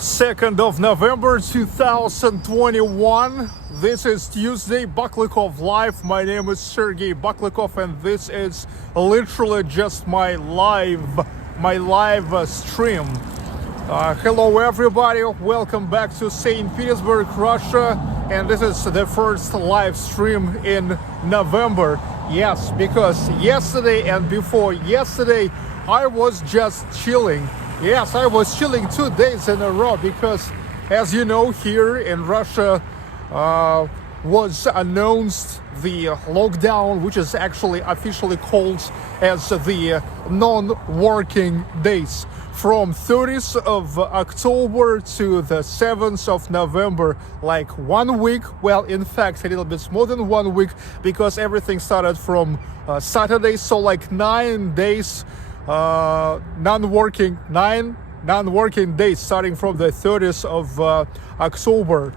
2nd of November 2021. This is Tuesday, Baklikov Live. My name is Sergey Baklikov, and this is literally just my live stream. Hello everybody, welcome back to St Petersburg, Russia, and this is the first live stream in November. Yes, because yesterday and before yesterday I was just chilling. Yes, I was chilling 2 days in a row because, as you know, here in Russia was announced the lockdown, which is actually officially called as the non-working days, from 30th of October to the 7th of November, like 1 week. Well, in fact, a little bit more than 1 week, because everything started from Saturday, so like 9 days non-working days starting from the 30th of October.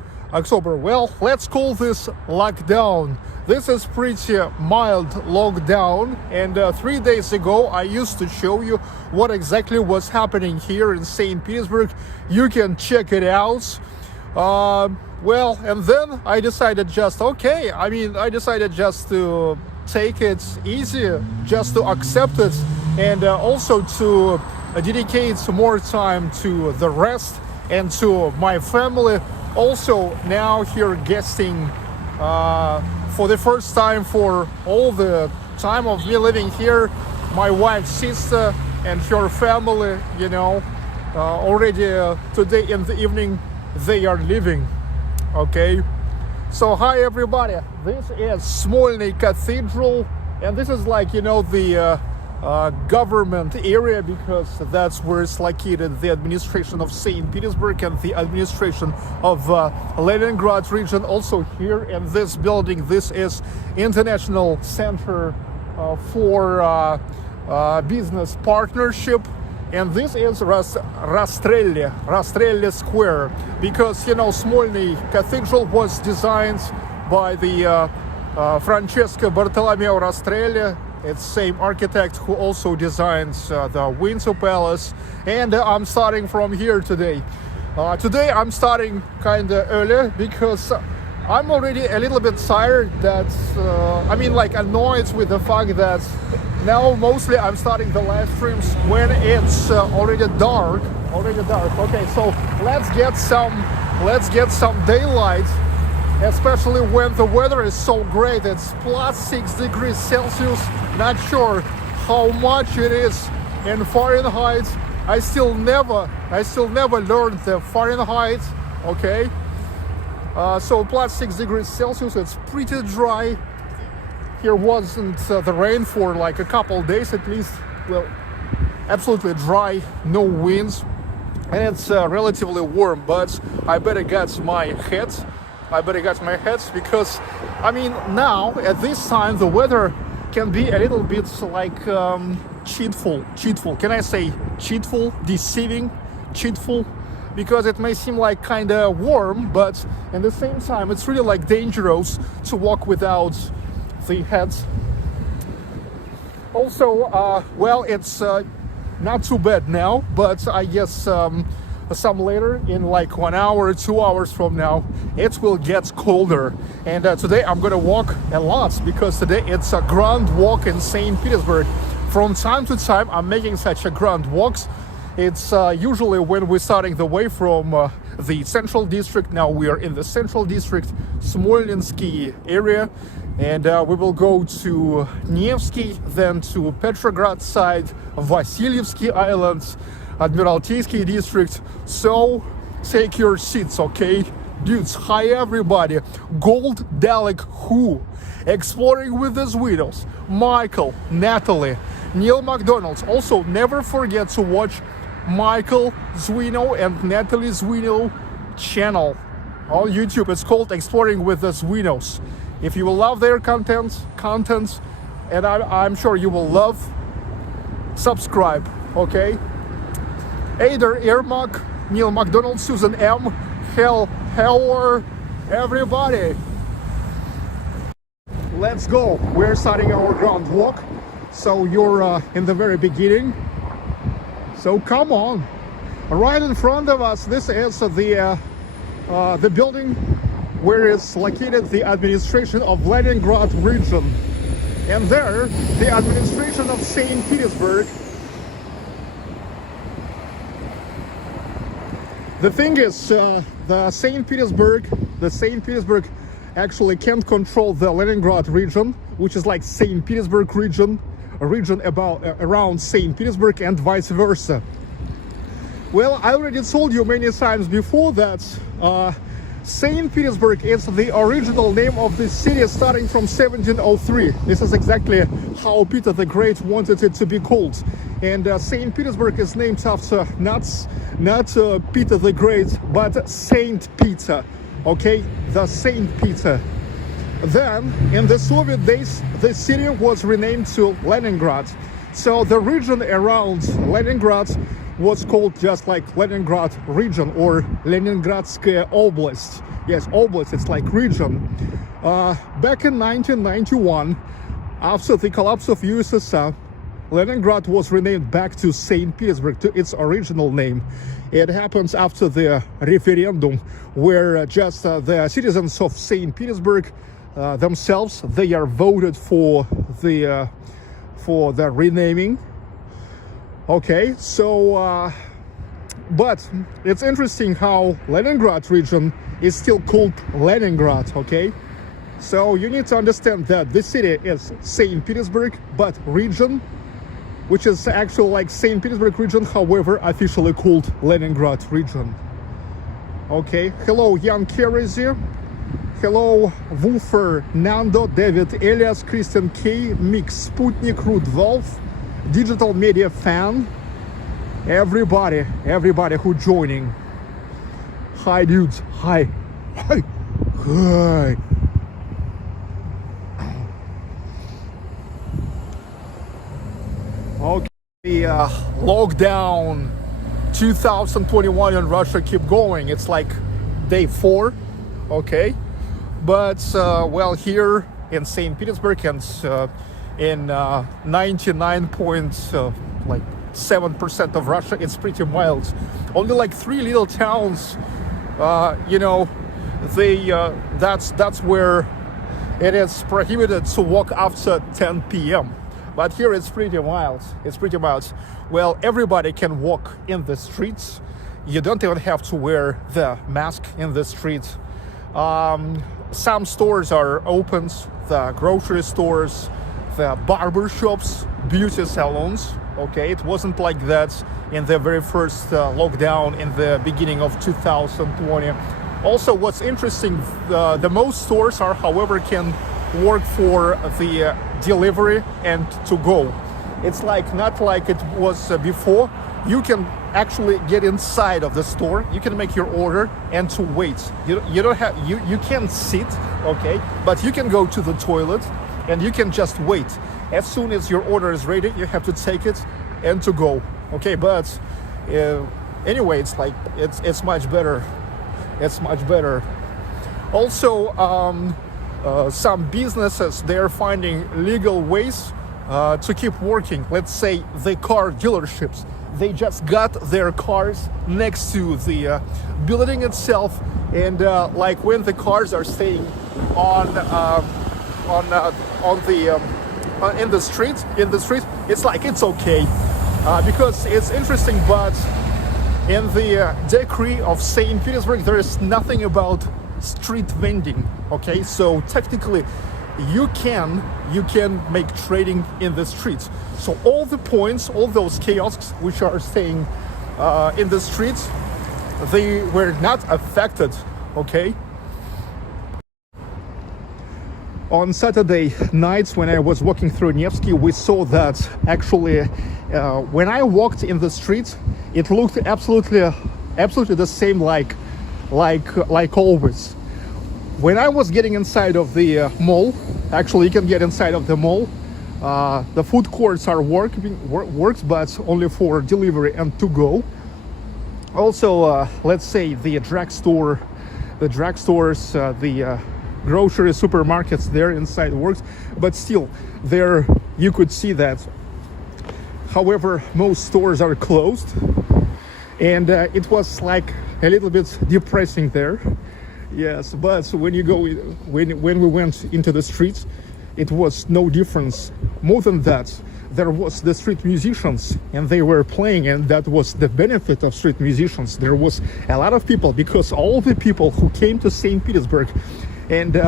Well, let's call this lockdown. This is pretty mild lockdown, and 3 days ago I used to show you what exactly was happening here in St. Petersburg. You can check it out. Well, and then I decided just to take it easy, just to accept it, and also to dedicate some more time to the rest and to my family. Also now here guesting for the first time for all the time of me living here, my wife's sister and her family, you know, already today in the evening they are leaving. Okay, so hi everybody, this is Smolny Cathedral, and this is like, you know, the government area, because that's where it's located, the administration of St. Petersburg and the administration of Leningrad region. Also here in this building, this is International Center for Business Partnership, and this is Rastrelli Square, because, you know, Smolny Cathedral was designed by the Francesco Bartolomeo Rastrelli. It's same architect who also designs the Windsor Palace, and I'm starting from here today. Today I'm starting kind of early because I'm already a little bit tired. Annoyed with the fact that now mostly I'm starting the live streams when it's already dark. Okay, so let's get some daylight. Especially when the weather is so great. It's plus 6 degrees Celsius. Not sure how much it is in Fahrenheit. I still never learned the Fahrenheit. Okay, so plus 6 degrees Celsius. It's pretty dry. Here wasn't the rain for like a couple days at least. Well, absolutely dry, no winds, and it's relatively warm. But I better get my hat. Because, I mean, now at this time the weather can be a little bit like cheatful. Can I say cheatful? Deceiving, cheatful, because it may seem like kind of warm, but at the same time it's really like dangerous to walk without the hat. Also, well, it's not too bad now, but I guess some later, in like 1 hour, 2 hours from now, it will get colder. And today I'm gonna walk a lot, because today it's a grand walk in St. Petersburg. From time to time I'm making such a grand walks. It's usually when we're starting the way from the central district. Now we are in the central district, Smolensky area, and we will go to Nevsky, then to Petrograd side, Vasilyevsky Islands, Admiralteisky District. So take your seats, okay? Dudes, hi everybody. Gold Dalek Who, Exploring with the Widows, Michael, Natalie, Neil McDonald's. Also, never forget to watch Michael Zwino and Natalie Zwino channel on YouTube. It's called Exploring with the Zwinos. If you will love their content, and I'm sure you will love, subscribe, okay? Ader Ermak, Neil McDonald, Susan M, Howard, everybody. Let's go. We're starting our ground walk. So you're in the very beginning. So come on. Right in front of us, this is the building where is located the administration of Leningrad region, and there the administration of St. Petersburg. The thing is, the St. Petersburg actually can't control the Leningrad region, which is like St. Petersburg region, a region around St. Petersburg, and vice versa. Well, I already told you many times before that St. Petersburg is the original name of this city starting from 1703. This is exactly how Peter the Great wanted it to be called. And St. Petersburg is named after not Peter the Great, but Saint Peter. Okay, the Saint Peter. Then, in the Soviet days, the city was renamed to Leningrad. So the region around Leningrad was called just like Leningrad region or Leningradskaya Oblast. Yes, Oblast, it's like region. Back in 1991, after the collapse of USSR, Leningrad was renamed back to St. Petersburg, to its original name. It happens after the referendum where just the citizens of St. Petersburg themselves, they are voted for the renaming. Okay, so but it's interesting how Leningrad region is still called Leningrad. Okay, so you need to understand that this city is St. Petersburg, but region, which is actually like St. Petersburg region, however officially called Leningrad region. Okay, hello Young Kerezi, hello Woofer, Nando, David, Elias, Christian K, Mix, Sputnik, Root Wolf, Digital Media Fan, everybody who joining. Hi dudes, hi. Okay, lockdown 2021 in Russia keep going. It's like day 4, okay, but well, here in St. Petersburg and in 99.7% of Russia, it's pretty mild. Only like 3 little towns, you know, they that's where it is prohibited to walk after 10 p.m. But here it's pretty mild. It's pretty mild. Well, everybody can walk in the streets. You don't even have to wear the mask in the street. Some stores are open, the grocery stores, the barber shops, beauty salons. Okay, it wasn't like that in the very first lockdown in the beginning of 2020. Also, what's interesting, the most stores are, however, can work for the delivery and to go. It's like not like it was before. You can actually get inside of the store. You can make your order and to wait. You don't have you can't sit, okay, but you can go to the toilet and you can just wait. As soon as your order is ready, you have to take it and to go. Okay, but anyway, it's like it's much better. It's much better. Also, some businesses, they're finding legal ways to keep working. Let's say the car dealerships, they just got their cars next to the building itself, and like when the cars are staying in the street, it's like it's okay, because it's interesting. But in the decree of St. Petersburg, there is nothing about street vending. Okay, so technically you can make trading in the streets. So all the points, all those kiosks which are staying in the streets, they were not affected. Okay. On Saturday nights when I was walking through Nevsky, we saw that actually when I walked in the street, it looked absolutely the same like always. When I was getting inside of the mall, actually you can get inside of the mall, the food courts are works, but only for delivery and to go. Also, let's say the drugstores, the grocery supermarkets, there inside works, but still there you could see that. However, most stores are closed, and it was like a little bit depressing there. Yes, but when you go, when we went into the streets, it was no difference. More than that, there was the street musicians, and they were playing, and that was the benefit of street musicians. There was a lot of people, because all the people who came to St. Petersburg, and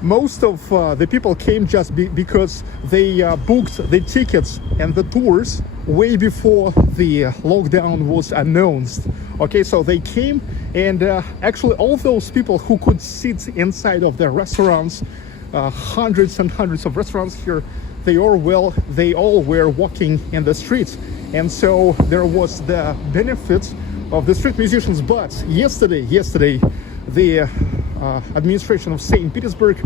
most of the people came just because they booked the tickets and the tours way before the lockdown was announced. Okay, so they came, and actually all those people who could sit inside of the restaurants, hundreds and hundreds of restaurants here, they all were walking in the streets, and so there was the benefit of the street musicians. But yesterday the administration of St. Petersburg,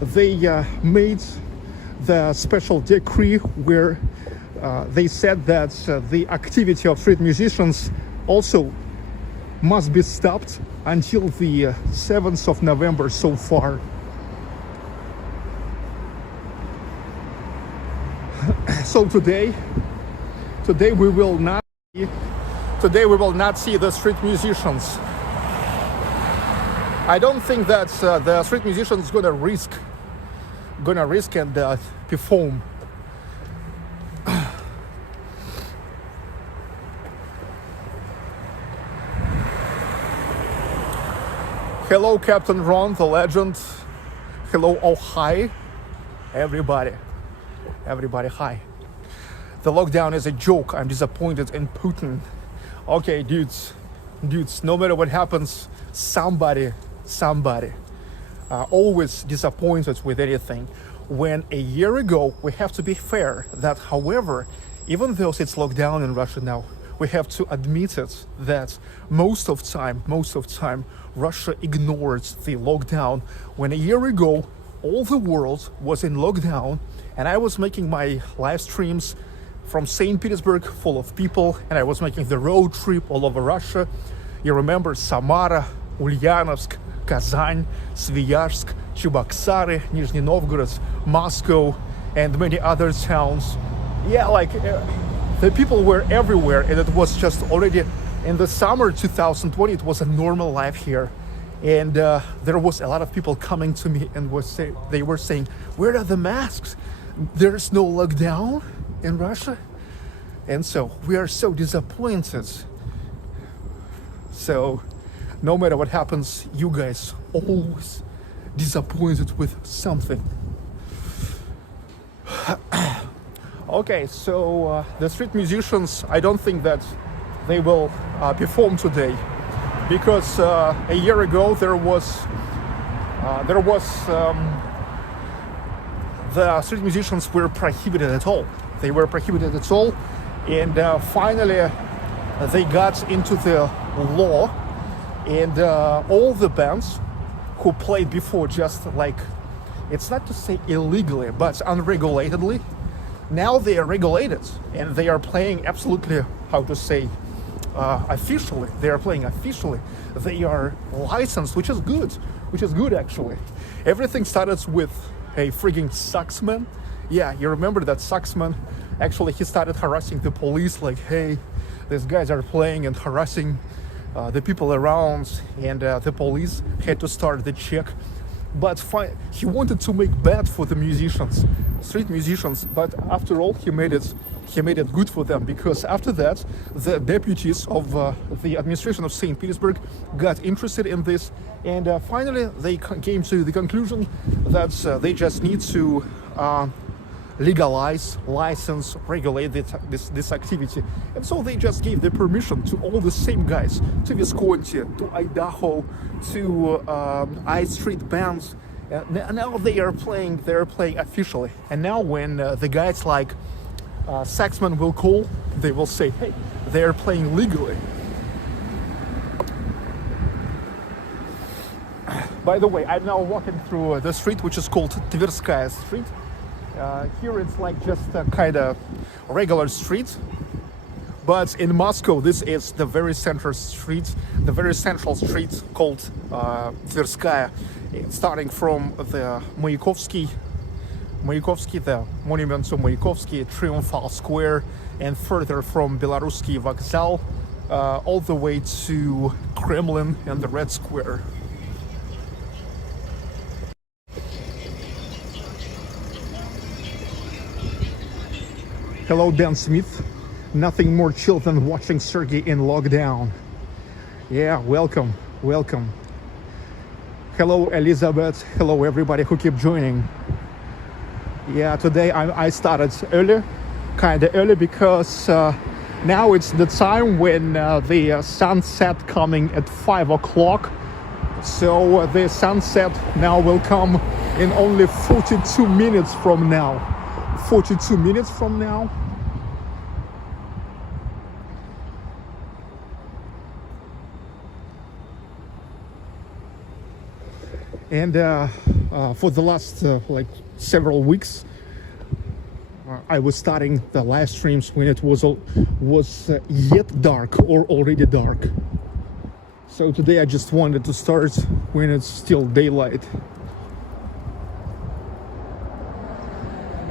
they made the special decree where they said that the activity of street musicians also must be stopped until the 7th of November so far. So today we will not see the street musicians. I don't think that the street musicians gonna risk and perform. Hello, Captain Ron, the legend. Hello, oh hi, everybody, hi. The lockdown is a joke. I'm disappointed in Putin. Okay, dudes, no matter what happens, somebody always disappointed with anything. When a year ago, we have to be fair that, however, even though it's locked down in Russia now, we have to admit it that most of time, Russia ignored the lockdown. When a year ago, all the world was in lockdown, and I was making my live streams from St. Petersburg full of people, and I was making the road trip all over Russia. You remember Samara, Ulyanovsk, Kazan, Sviazhsk, Cheboksary, Nizhny Novgorod, Moscow, and many other towns. Yeah, like the people were everywhere, and it was just already in the summer 2020, it was a normal life here. And there was a lot of people coming to me and they were saying, where are the masks? There's no lockdown in Russia. And so we are so disappointed. So no matter what happens, you guys always disappointed with something. Okay, so the street musicians, I don't think that they will perform today, because a year ago there was the street musicians were prohibited at all. They were prohibited at all, and finally they got into the law, and all the bands who played before, just like, it's not to say illegally, but unregulatedly, now they are regulated, and they are playing absolutely, how to say, officially. They are playing officially. They are licensed, which is good actually. Everything started with a frigging saxman. Yeah, you remember that saxman? Actually, he started harassing the police, like, hey, these guys are playing and harassing the people around, and the police had to start the check. But he wanted to make bad for the musicians, street musicians, but after all, he made it good for them, because after that, the deputies of the administration of St. Petersburg got interested in this, and finally they came to the conclusion that they just need to legalize, license, regulate this activity. And so they just gave the permission to all the same guys, to Visconti, to Idaho, to Ice Street bands. Now they're playing officially. And now when the guys like Saxman will call, they will say, hey, they're playing legally. By the way, I'm now walking through the street which is called Tverskaya Street. Here it's like just a kind of regular street, but in Moscow this is the very central street called Tverskaya, starting from the Mayakovsky, the monument to Mayakovsky, Triumphal Square, and further from Belaruski Vokzal, all the way to Kremlin and the Red Square. Hello, Dan Smith. Nothing more chill than watching Sergey in lockdown. Yeah, welcome, welcome. Hello, Elizabeth. Hello, everybody who keep joining. Yeah, today I started early, kind of early, because now it's the time when the sunset coming at 5 o'clock. So the sunset now will come in only 42 minutes from now. 42 minutes from now. And for the last like several weeks, I was starting the live streams when it was yet dark or already dark. So today I just wanted to start when it's still daylight.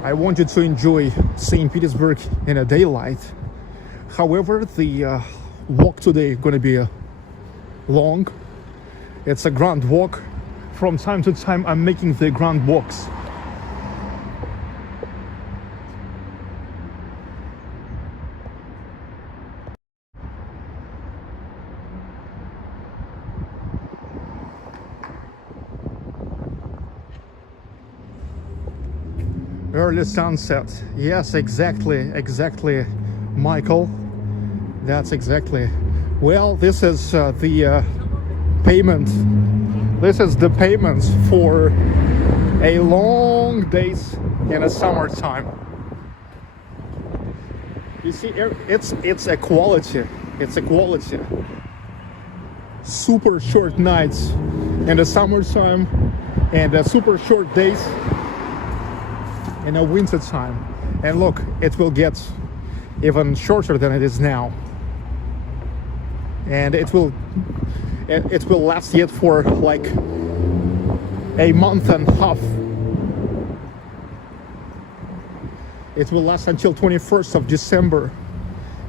I wanted to enjoy St. Petersburg in a daylight. However, the walk today is gonna be long. It's a grand walk. From time to time, I'm making the grand walks. Early sunset. Yes, exactly, Michael. That's exactly. Well, this is the payment. This is the payments for a long days in the summertime. You see, it's a quality. It's a quality. Super short nights in the summertime and super short days in the winter time. And look, it will get even shorter than it is now. And it will last yet for like a month and a half. It will last until 21st of December.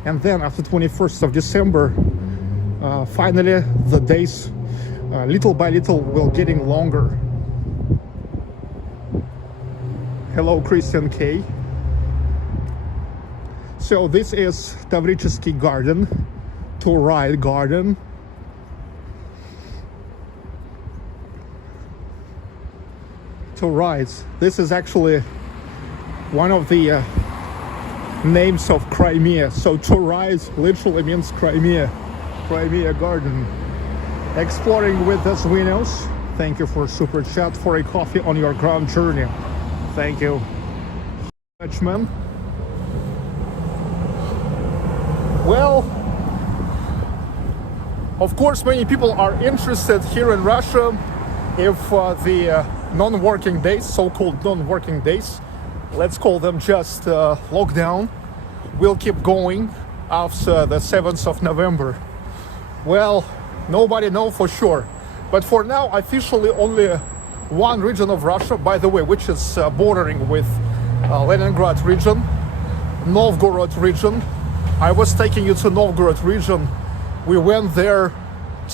And then after 21st of December, finally the days little by little will getting longer. Hello, Christian K. So this is Tavrichesky Garden, to ride garden. To rides. This is actually one of the names of Crimea. So to rides literally means Crimea. Crimea Garden. Exploring with the Zwinos. Thank you for super chat, for a coffee on your grand journey. Thank you. Dutchman. Well, of course, many people are interested here in Russia if the non-working days, so-called non-working days, let's call them just lockdown, will keep going after the 7th of November. Well, nobody knows for sure. But for now, officially only one region of Russia, by the way, which is bordering with Leningrad region, Novgorod region. I was taking you to Novgorod region. We went there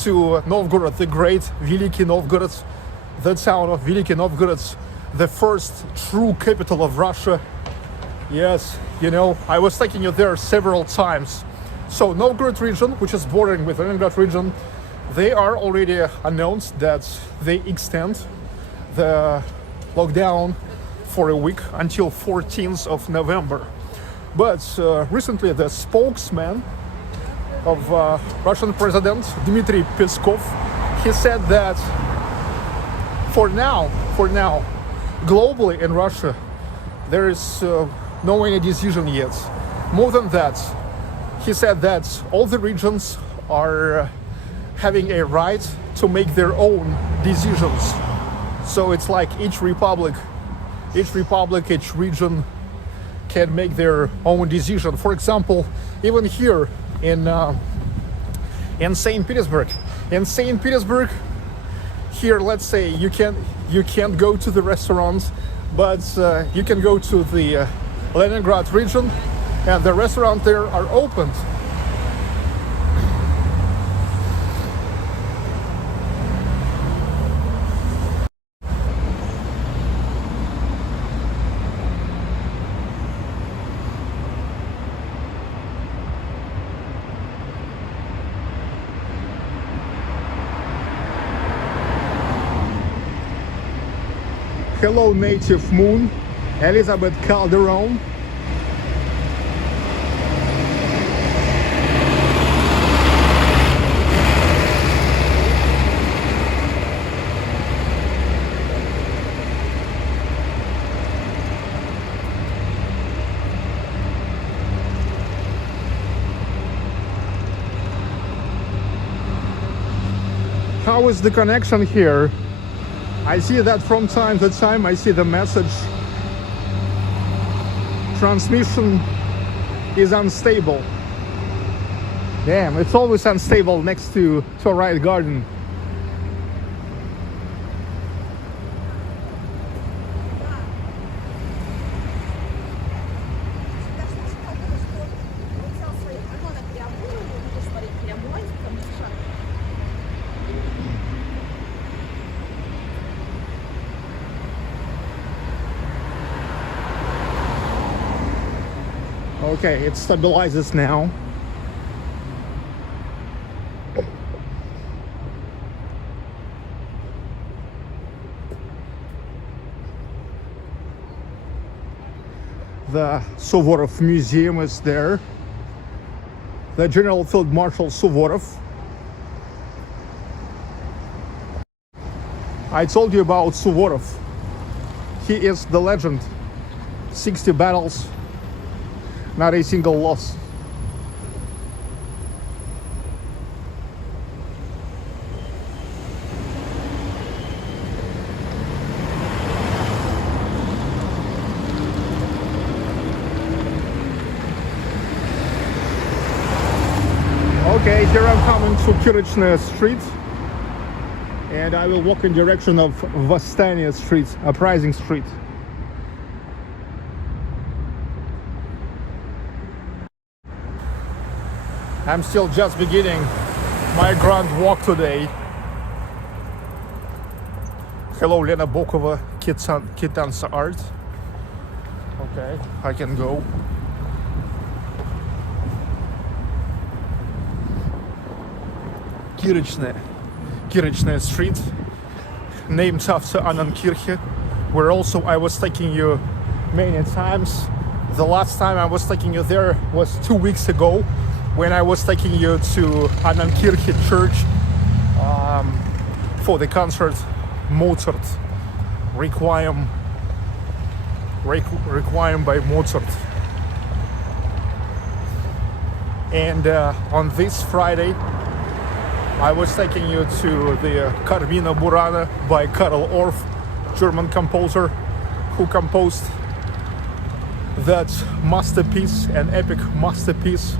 to Novgorod the Great, Veliki Novgorod, the town of Veliki Novgorod, the first true capital of Russia. Yes, you know, I was taking you there several times. So Novgorod region, which is bordering with Leningrad region, they are already announced that they extend the lockdown for a week until 14th of November. But recently the spokesman of Russian President Dmitry Peskov, he said that for now, globally in Russia, there is no any decision yet. More than that, he said that all the regions are having a right to make their own decisions. So it's like each republic, each region can make their own decision. For example, even here in St. Petersburg. In St. Petersburg, here, let's say you can't go to the restaurants, but you can go to the Leningrad region, and the restaurants there are opened. Hello Native Moon, Elizabeth Calderon. How is the connection here? I see that from time to time I see the message transmission is unstable. Damn, it's always unstable next to a right garden. Okay, it stabilizes now. The Suvorov Museum is there. The General Field Marshal Suvorov. I told you about Suvorov. He is the legend. 60 battles. Not a single loss. Okay, here I'm coming to Kirchner Street, and I will walk in direction of Vastania Street, Uprising Street. I'm still just beginning my grand walk today. Hello, Lena Bokova, Kitansa Art. Okay, I can go. Kirchner Street, named after Annenkirche, where also I was taking you many times. The last time I was taking you there was 2 weeks ago, when I was taking you to Annenkirche Church for the concert Mozart, Requiem by Mozart. And on this Friday, I was taking you to the Carmina Burana by Karl Orff, German composer, who composed that masterpiece, an epic masterpiece,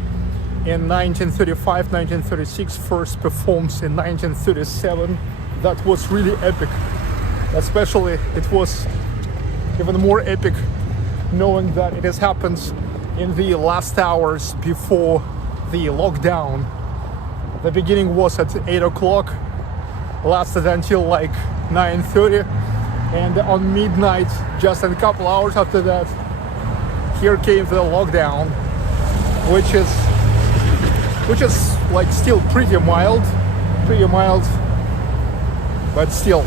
in 1935, 1936, first performed in 1937. That was really epic. Especially, it was even more epic knowing that it has happened in the last hours before the lockdown. The beginning was at 8 o'clock, lasted until like 9:30, and on midnight, just a couple hours after that, here came the lockdown, which is like still pretty mild, but still.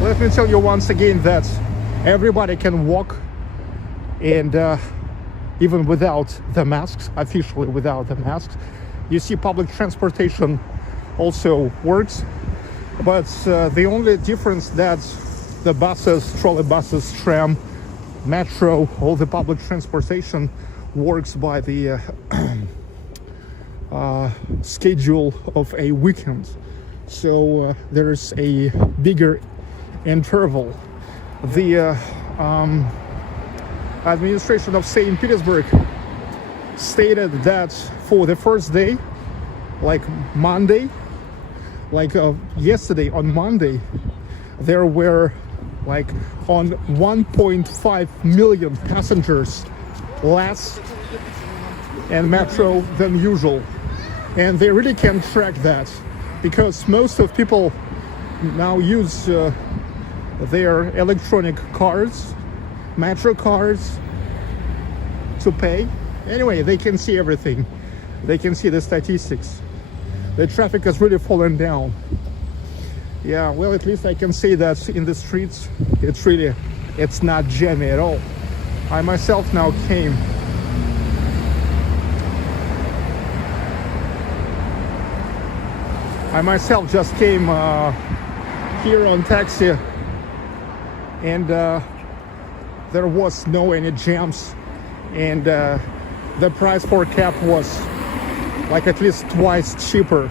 Let me tell you once again that everybody can walk, and even without the masks, officially without the masks. You see, public transportation also works, but the only difference that the buses, trolleybuses, tram, metro, all the public transportation works by the schedule of a weekend. So there's a bigger interval. The administration of St. Petersburg stated that for the first day, like Monday, like yesterday on Monday, there were like on 1.5 million passengers less in metro than usual. And they really can track that because most of people now use their electronic cards, metro cards, to pay. Anyway, they can see everything. They can see the statistics. The traffic has really fallen down. Yeah, well, at least I can say that in the streets, it's not jammy at all. I myself now came. I myself just came here on taxi, and there was no any jams, and the price for cab was like at least twice cheaper.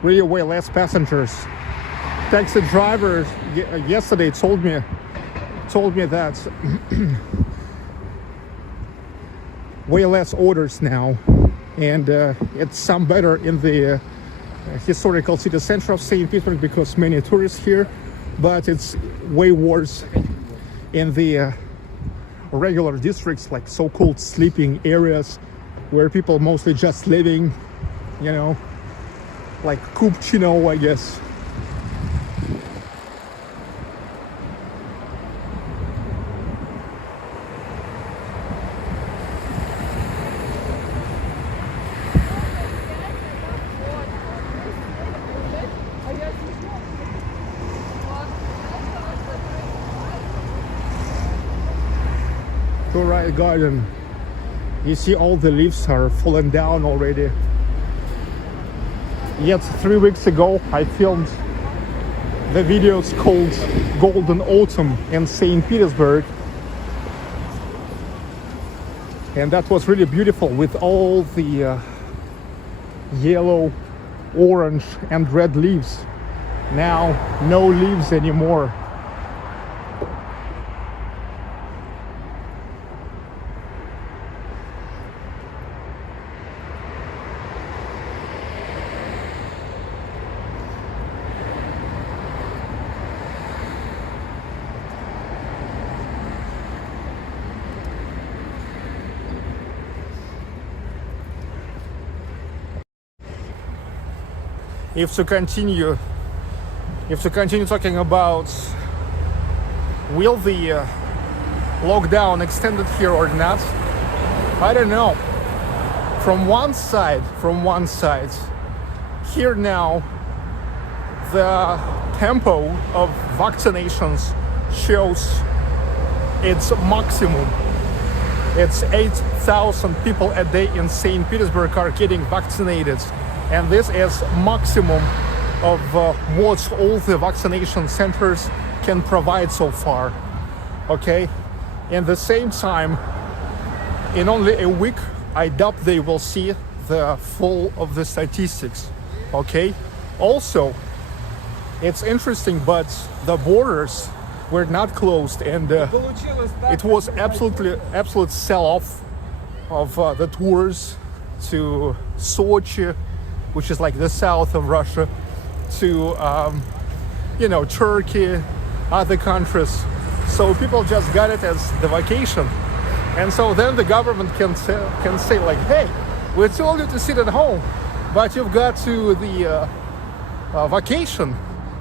Really way less passengers. Taxi driver yesterday told me that way less orders now, and it's some better in the historical city center of St. Petersburg because many tourists here, but it's way worse in the regular districts, like so-called sleeping areas where people mostly just living, you know, like Kupchino, I guess. Petrograd garden. You see all the leaves are fallen down already. Yet 3 weeks ago I filmed the videos called Golden Autumn in St. Petersburg, and that was really beautiful with all the yellow, orange and red leaves. Now no leaves anymore. If to continue talking about will the lockdown extended here or not, I don't know. From one side, here now the tempo of vaccinations shows its maximum. It's 8,000 people a day in St. Petersburg are getting vaccinated. And this is maximum of what all the vaccination centers can provide so far. Okay? In the same time, in only a week, I doubt they will see the full of the statistics. Okay? Also, it's interesting, but the borders were not closed, and it was absolute sell-off of the tours to Sochi, which is like the south of Russia, to Turkey, other countries. So people just got it as the vacation, and so then the government can say like, hey, we told you to sit at home, but you've got to the vacation,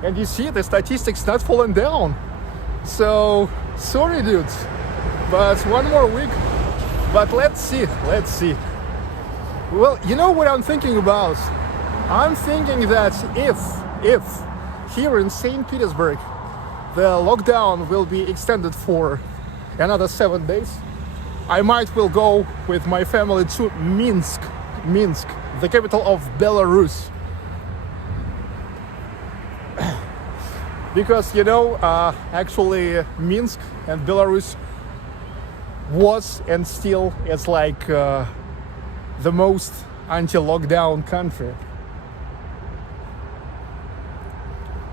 and you see the statistics not falling down. So sorry, dudes, but one more week. But let's see. Well, you know what I'm thinking about? I'm thinking that if here in St. Petersburg the lockdown will be extended for another 7 days, I might will go with my family to Minsk, the capital of Belarus. Because actually Minsk and Belarus was and still is like the most anti-lockdown country.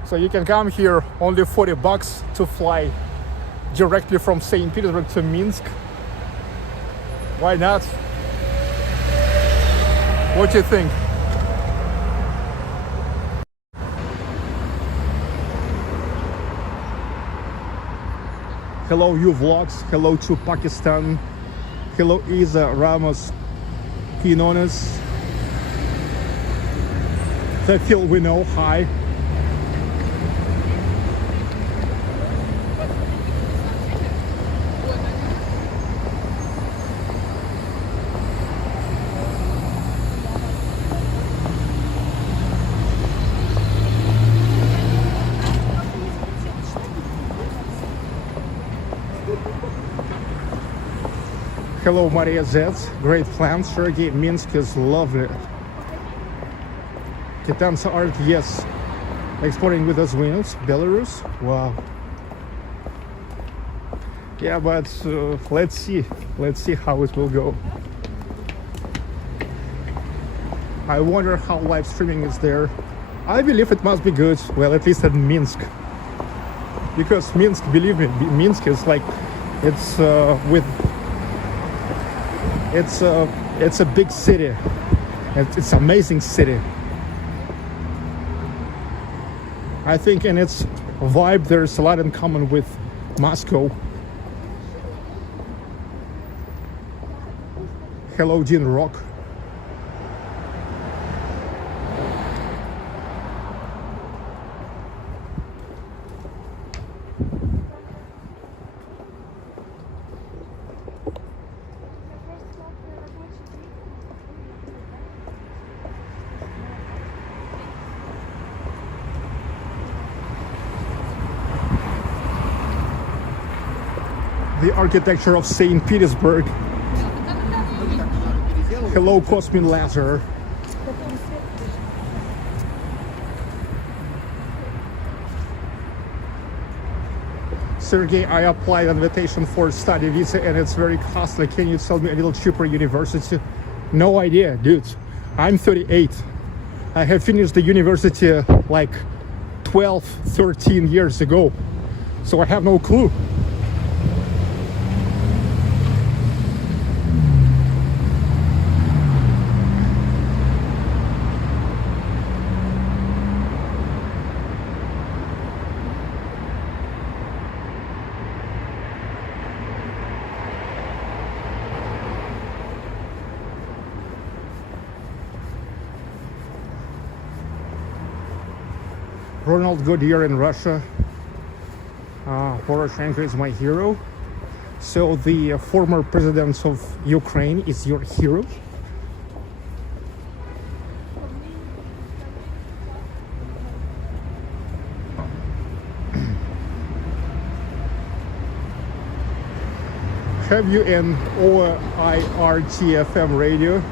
So you can come here only $40 to fly directly from St. Petersburg to Minsk. Why not? What do you think? Hello, you vlogs. Hello to Pakistan. Hello, Isa Ramos Quinones. The Phil we know. Hi. Hello, Maria Zets. Great plan. Sergey, Minsk is lovely. Kitansa art, yes. Exporting with us wins. Belarus, wow. Yeah, but let's see. Let's see how it will go. I wonder how live streaming is there. I believe it must be good. Well, at least at Minsk. Because Minsk, believe me, Minsk is like, it's it's a big city. It's an amazing city. I think in its vibe there's a lot in common with Moscow. Hello, Dean Rock. The architecture of St Petersburg. Hello, Cosmin Lazar. Sergey, I applied an invitation for study visa and it's very costly. Can you tell me a little cheaper university? No idea, dude. I'm 38. I have finished the university like 12, 13 years ago. So I have no clue. Ronald Goodyear in Russia. Poroshenko is my hero. So the former president of Ukraine is your hero? Have you an OIRT-FM radio?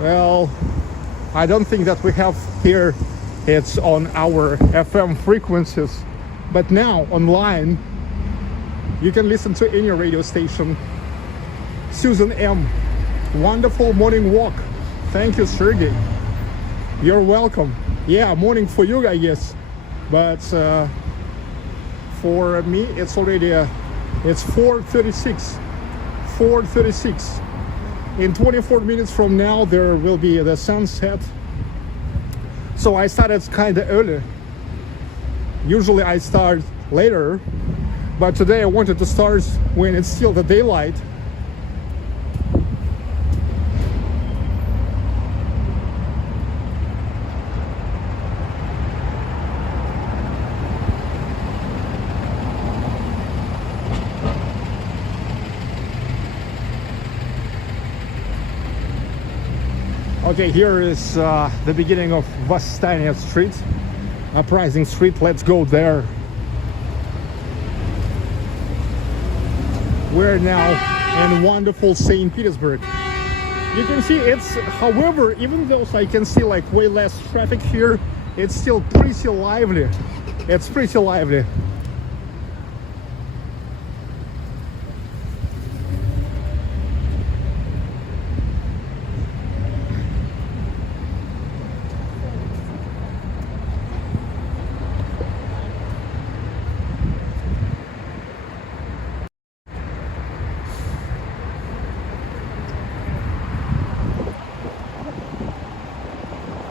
Well, I don't think that we have here. It's on our FM frequencies, but now online you can listen to any radio station. Susan M, wonderful morning walk. Thank you, Sergey. You're welcome. Yeah, morning for you, I guess, but for me it's already it's 4:36. 4:36. In 24 minutes from now there will be the sunset. So I started kind of early. Usually I start later, but today I wanted to start when it's still the daylight. Okay, here is the beginning of Vasilyevsky Street, Uprising Street. Let's go there. We're now in wonderful St. Petersburg. You can see it's, however, even though I can see like way less traffic here, it's still pretty lively. It's pretty lively.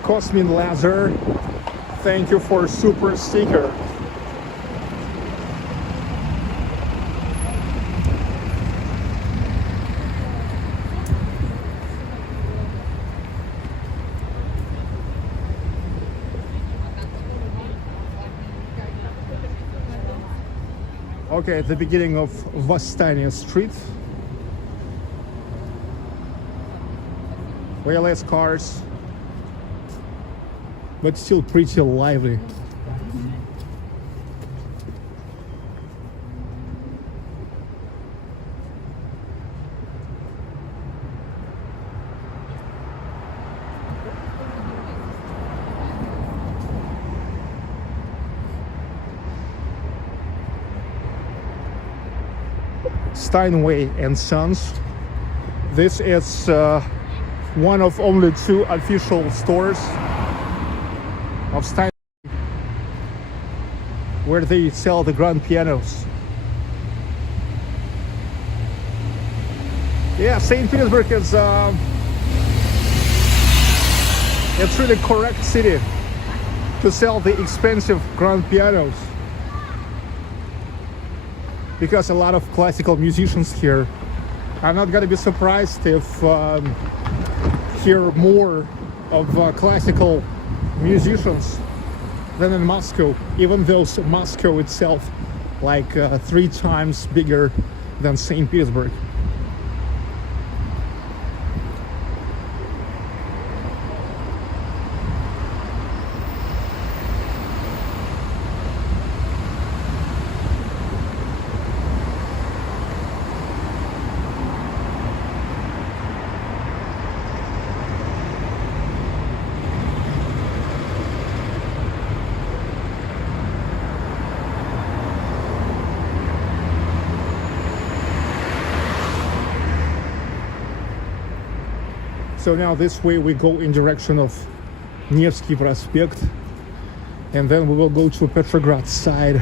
Cosmin Lazar, thank you for super sticker. Okay, at the beginning of Vasilyevsky Street. Way less cars, but still pretty lively. Steinway and Sons. This is one of only 2 official stores of Steinway where they sell the grand pianos. Yeah, St. Petersburg is it's really correct city to sell the expensive grand pianos, because a lot of classical musicians here. I'm not gonna be surprised if hear more of classical musicians than in Moscow, even though Moscow itself like 3 times bigger than St. Petersburg. So now this way we go in direction of Nevsky Prospekt, and then we will go to Petrograd side.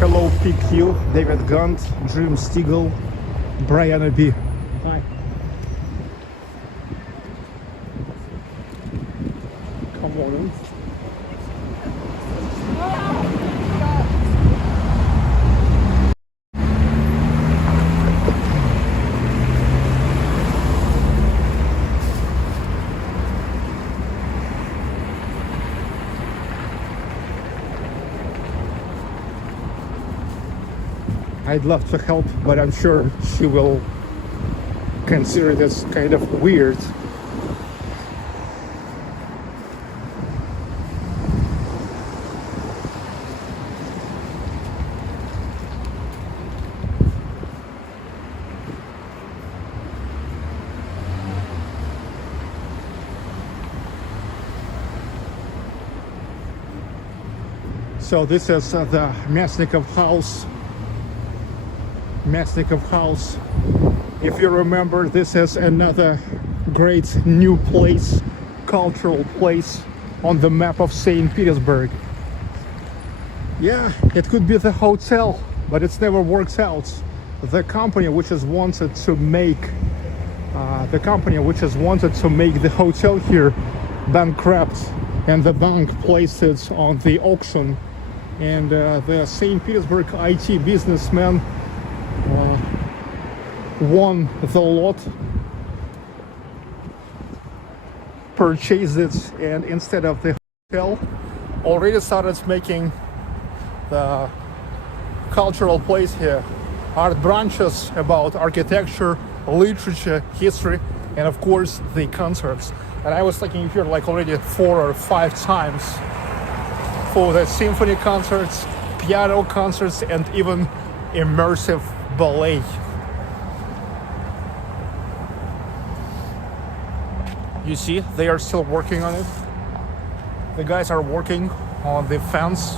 Hello, PQ, David Gunt, Jim Stigl, Brian B. Hi. Come on. I'd love to help, but I'm sure she will consider this kind of weird. So this is the Mesnikov house. Mesnikov house. If you remember, this is another great new place, cultural place on the map of St. Petersburg. Yeah, it could be the hotel, but it's never worked out. The company which has wanted to make the hotel here bankrupt, and the bank placed it on the auction, and the St. Petersburg IT businessman won the lot, purchased it, and instead of the hotel, already started making the cultural place here, art branches about architecture, literature, history, and of course the concerts. And I was taking here like already 4 or 5 times for the symphony concerts, piano concerts, and even immersive ballet. You see, they are still working on it. The guys are working on the fence.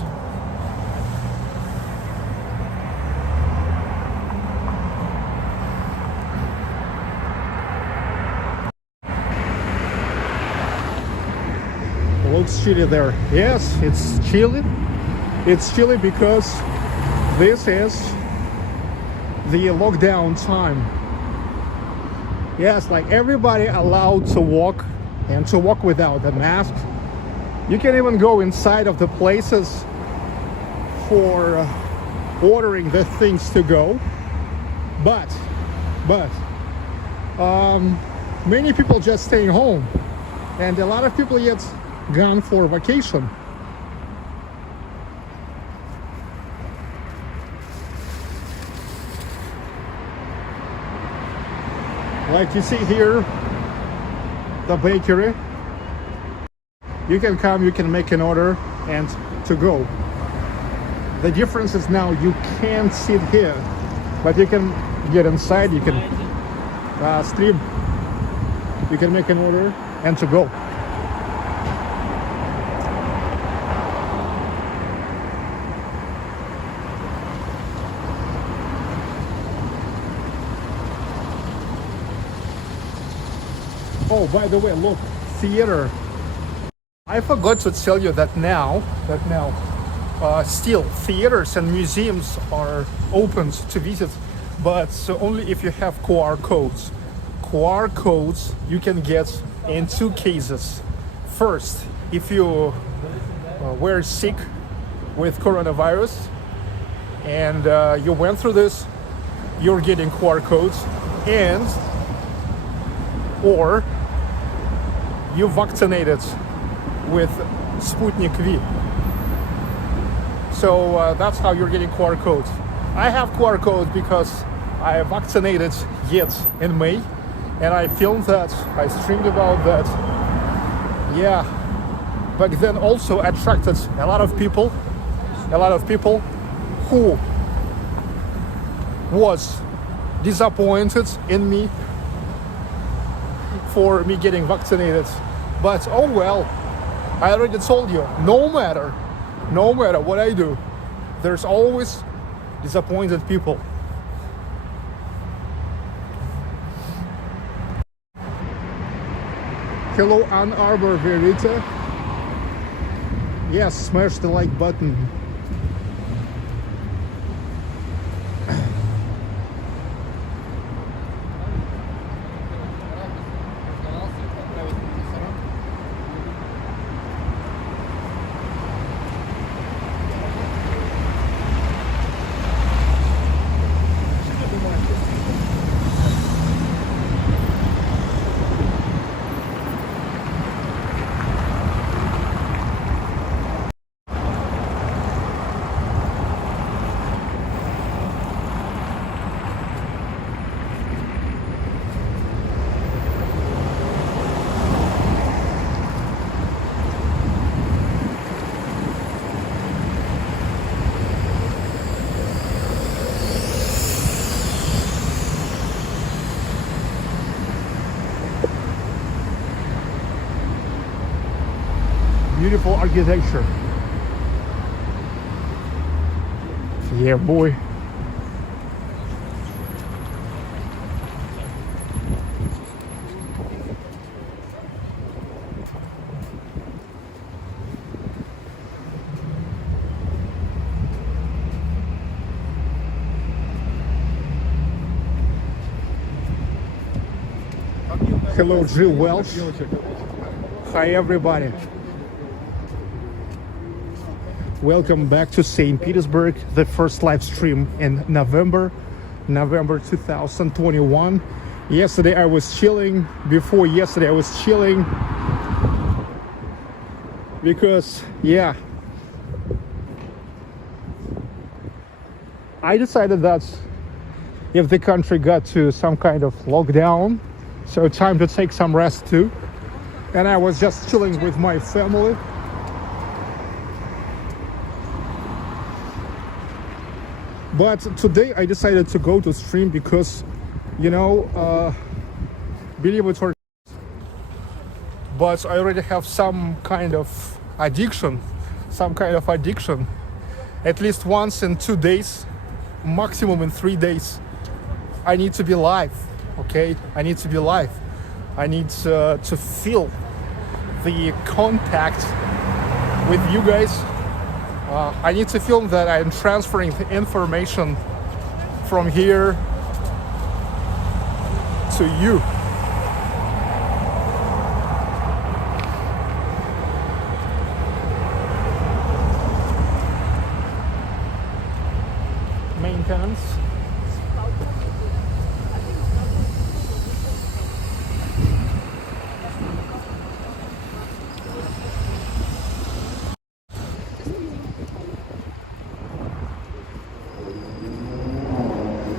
Looks chilly there. Yes, it's chilly. It's chilly because this is the lockdown time. Yes, like everybody allowed to walk, and to walk without a mask. You can even go inside of the places for ordering the things to go. But many people just staying home, and a lot of people yet gone for vacation. Like you see here, the bakery. You can come, you can make an order and to go. The difference is now you can't sit here, but you can get inside, you can stream, you can make an order and to go. Oh, by the way, look, theater. I forgot to tell you that now, still theaters and museums are open to visit, but only if you have QR codes. QR codes you can get in two cases. First, if you were sick with coronavirus and you went through this, you're getting QR codes, and or you vaccinated with Sputnik V. So that's how you're getting QR codes. I have QR codes because I vaccinated yet in May, and I filmed that, I streamed about that. Yeah, but then also attracted a lot of people who was disappointed in me for me getting vaccinated. But oh well, I already told you, no matter what I do, there's always disappointed people. Hello, Ann Arbor, Verita. Yes, smash the like button. Beautiful architecture. Yeah, boy. Hello, Jill Welch. Hi, everybody. Welcome back to St. Petersburg, the first live stream in November 2021. Yesterday I was chilling, before yesterday I was chilling because, yeah, I decided that if the country got to some kind of lockdown, so time to take some rest too. And I was just chilling with my family. But today I decided to go to stream because, you know, believe it or not, but I already have some kind of addiction. At least once in 2 days, maximum in 3 days, I need to be live, okay? I need to be live. I need to feel the contact with you guys. I need to feel that I'm transferring the information from here to you. Maintenance.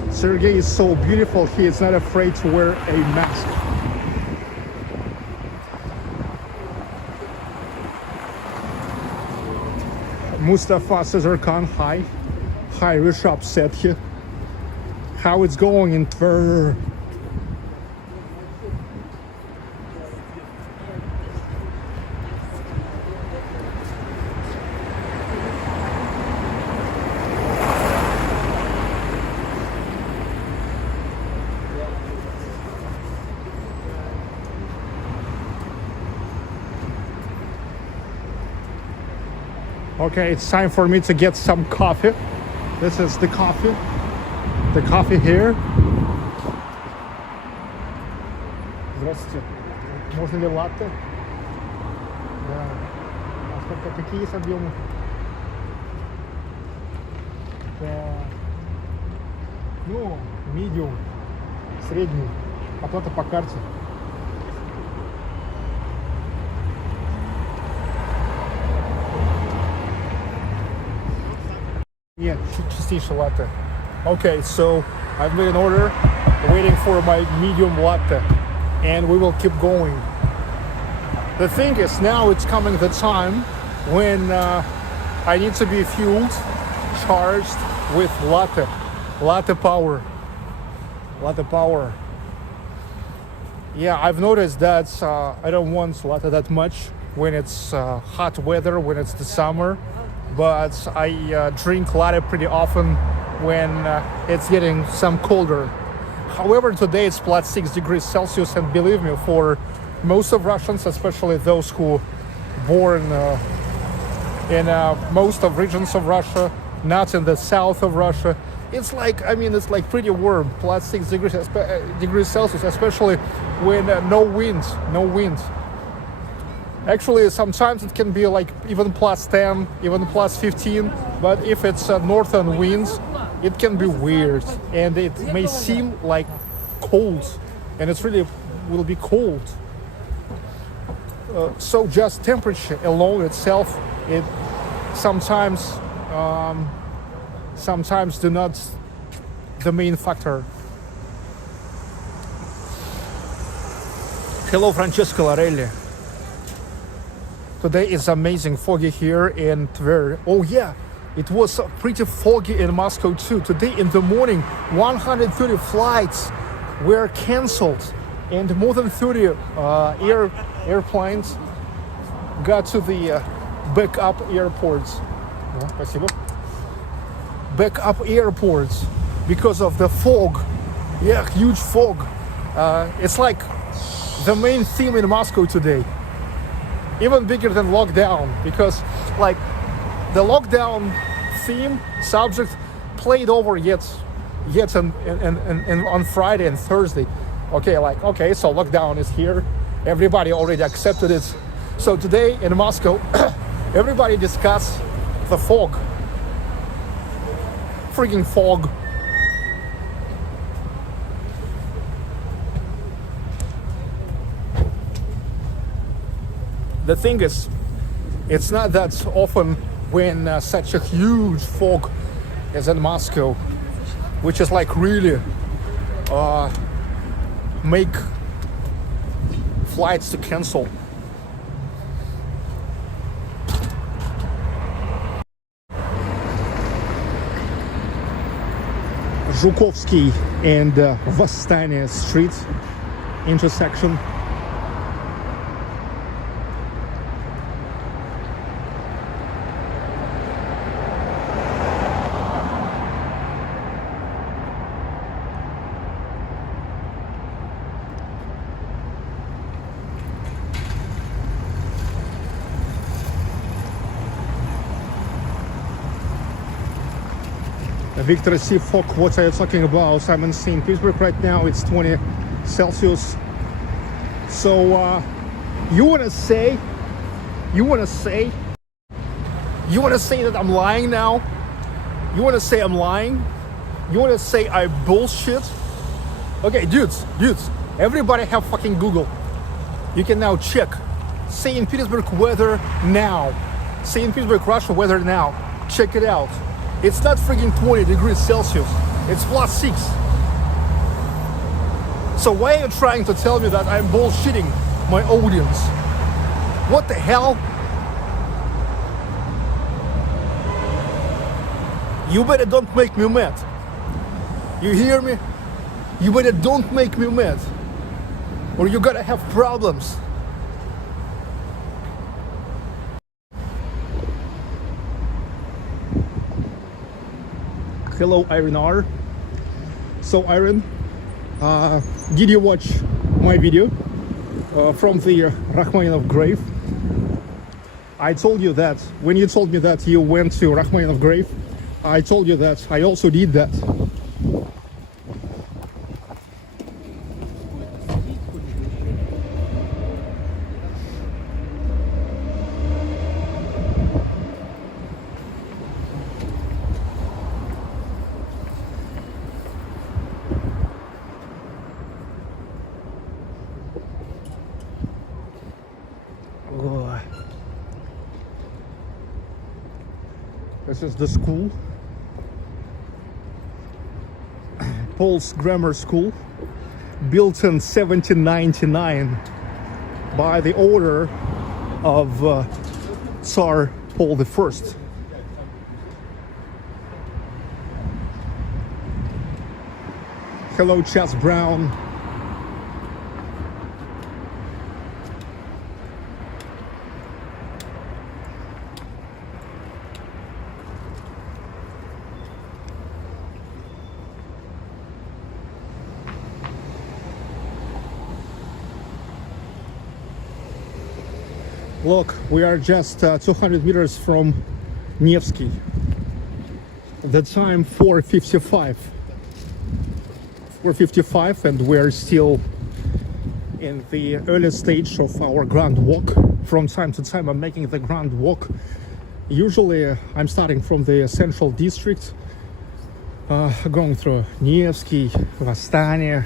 Sergey is so beautiful. He is not afraid to wear a mask. Mustafa Sazerkan, hi. Hi, Rishab Sethi. How it's going in Tver? Okay, it's time for me to get some coffee. This is the coffee. The coffee here. Здравствуйте. Можно ли латте? Да. А сколько, какие есть объемы? Ну, medium, средний. Оплата по карте. Yeah, чистейший latte. Okay, so I've made an order, waiting for my medium latte, and we will keep going. The thing is, now it's coming the time when I need to be fueled, charged with latte power. Yeah, I've noticed that I don't want latte that much when it's hot weather, when it's the summer. But I drink latte pretty often when it's getting some colder. However, today it's plus 6 degrees Celsius, and believe me, for most of Russians, especially those who born in most of regions of Russia, not in the south of Russia, it's like pretty warm, plus 6 degrees Celsius, especially when no wind. Actually, sometimes it can be like even plus 10, even plus 15, but if it's northern winds, it can be weird, and it may seem like cold, and it's really will be cold. So just temperature alone itself, it sometimes do not the main factor. Hello, Francesco Larelli. Today is amazing foggy here in Tver. Oh yeah, it was pretty foggy in Moscow too. Today in the morning, 130 flights were cancelled, and more than 30 airplanes got to the backup airports. Backup airports because of the fog. Yeah, huge fog. It's like the main theme in Moscow today. Even bigger than lockdown, because like the lockdown theme subject played over yet on Friday and Thursday. Okay, so lockdown is here. Everybody already accepted it. So today in Moscow, everybody discussed the fog. Freaking fog. The thing is, it's not that often when such a huge fog is in Moscow, which is like really make flights to cancel. Zhukovsky and Vastania Street intersection. Victor C. Fog, what are you talking about? I'm in St. Petersburg right now. It's 20 Celsius. So you wanna say that I'm lying now? You wanna say I'm lying? You wanna say I bullshit? Okay, dudes, everybody have fucking Google. You can now check St. Petersburg weather now. St. Petersburg, Russia weather now. Check it out. It's not freaking 20 degrees Celsius. It's plus 6. So why are you trying to tell me that I'm bullshitting my audience? What the hell? You better don't make me mad. You hear me? You better don't make me mad, or you're gonna have problems. Hello, Iron R. So, Iron, did you watch my video from the Rachmaninov grave? I told you that when you told me that you went to Rachmaninov grave, I told you that I also did that. This is the school, Paul's Grammar School, built in 1799 by the order of Tsar Paul I. Hello, Chas Brown. Look, we are just 200 meters from Nevsky. The time 4:55. 4:55, and we're still in the early stage of our grand walk. From time to time I'm making the grand walk. Usually I'm starting from the central district, going through Nevsky, Vastanya,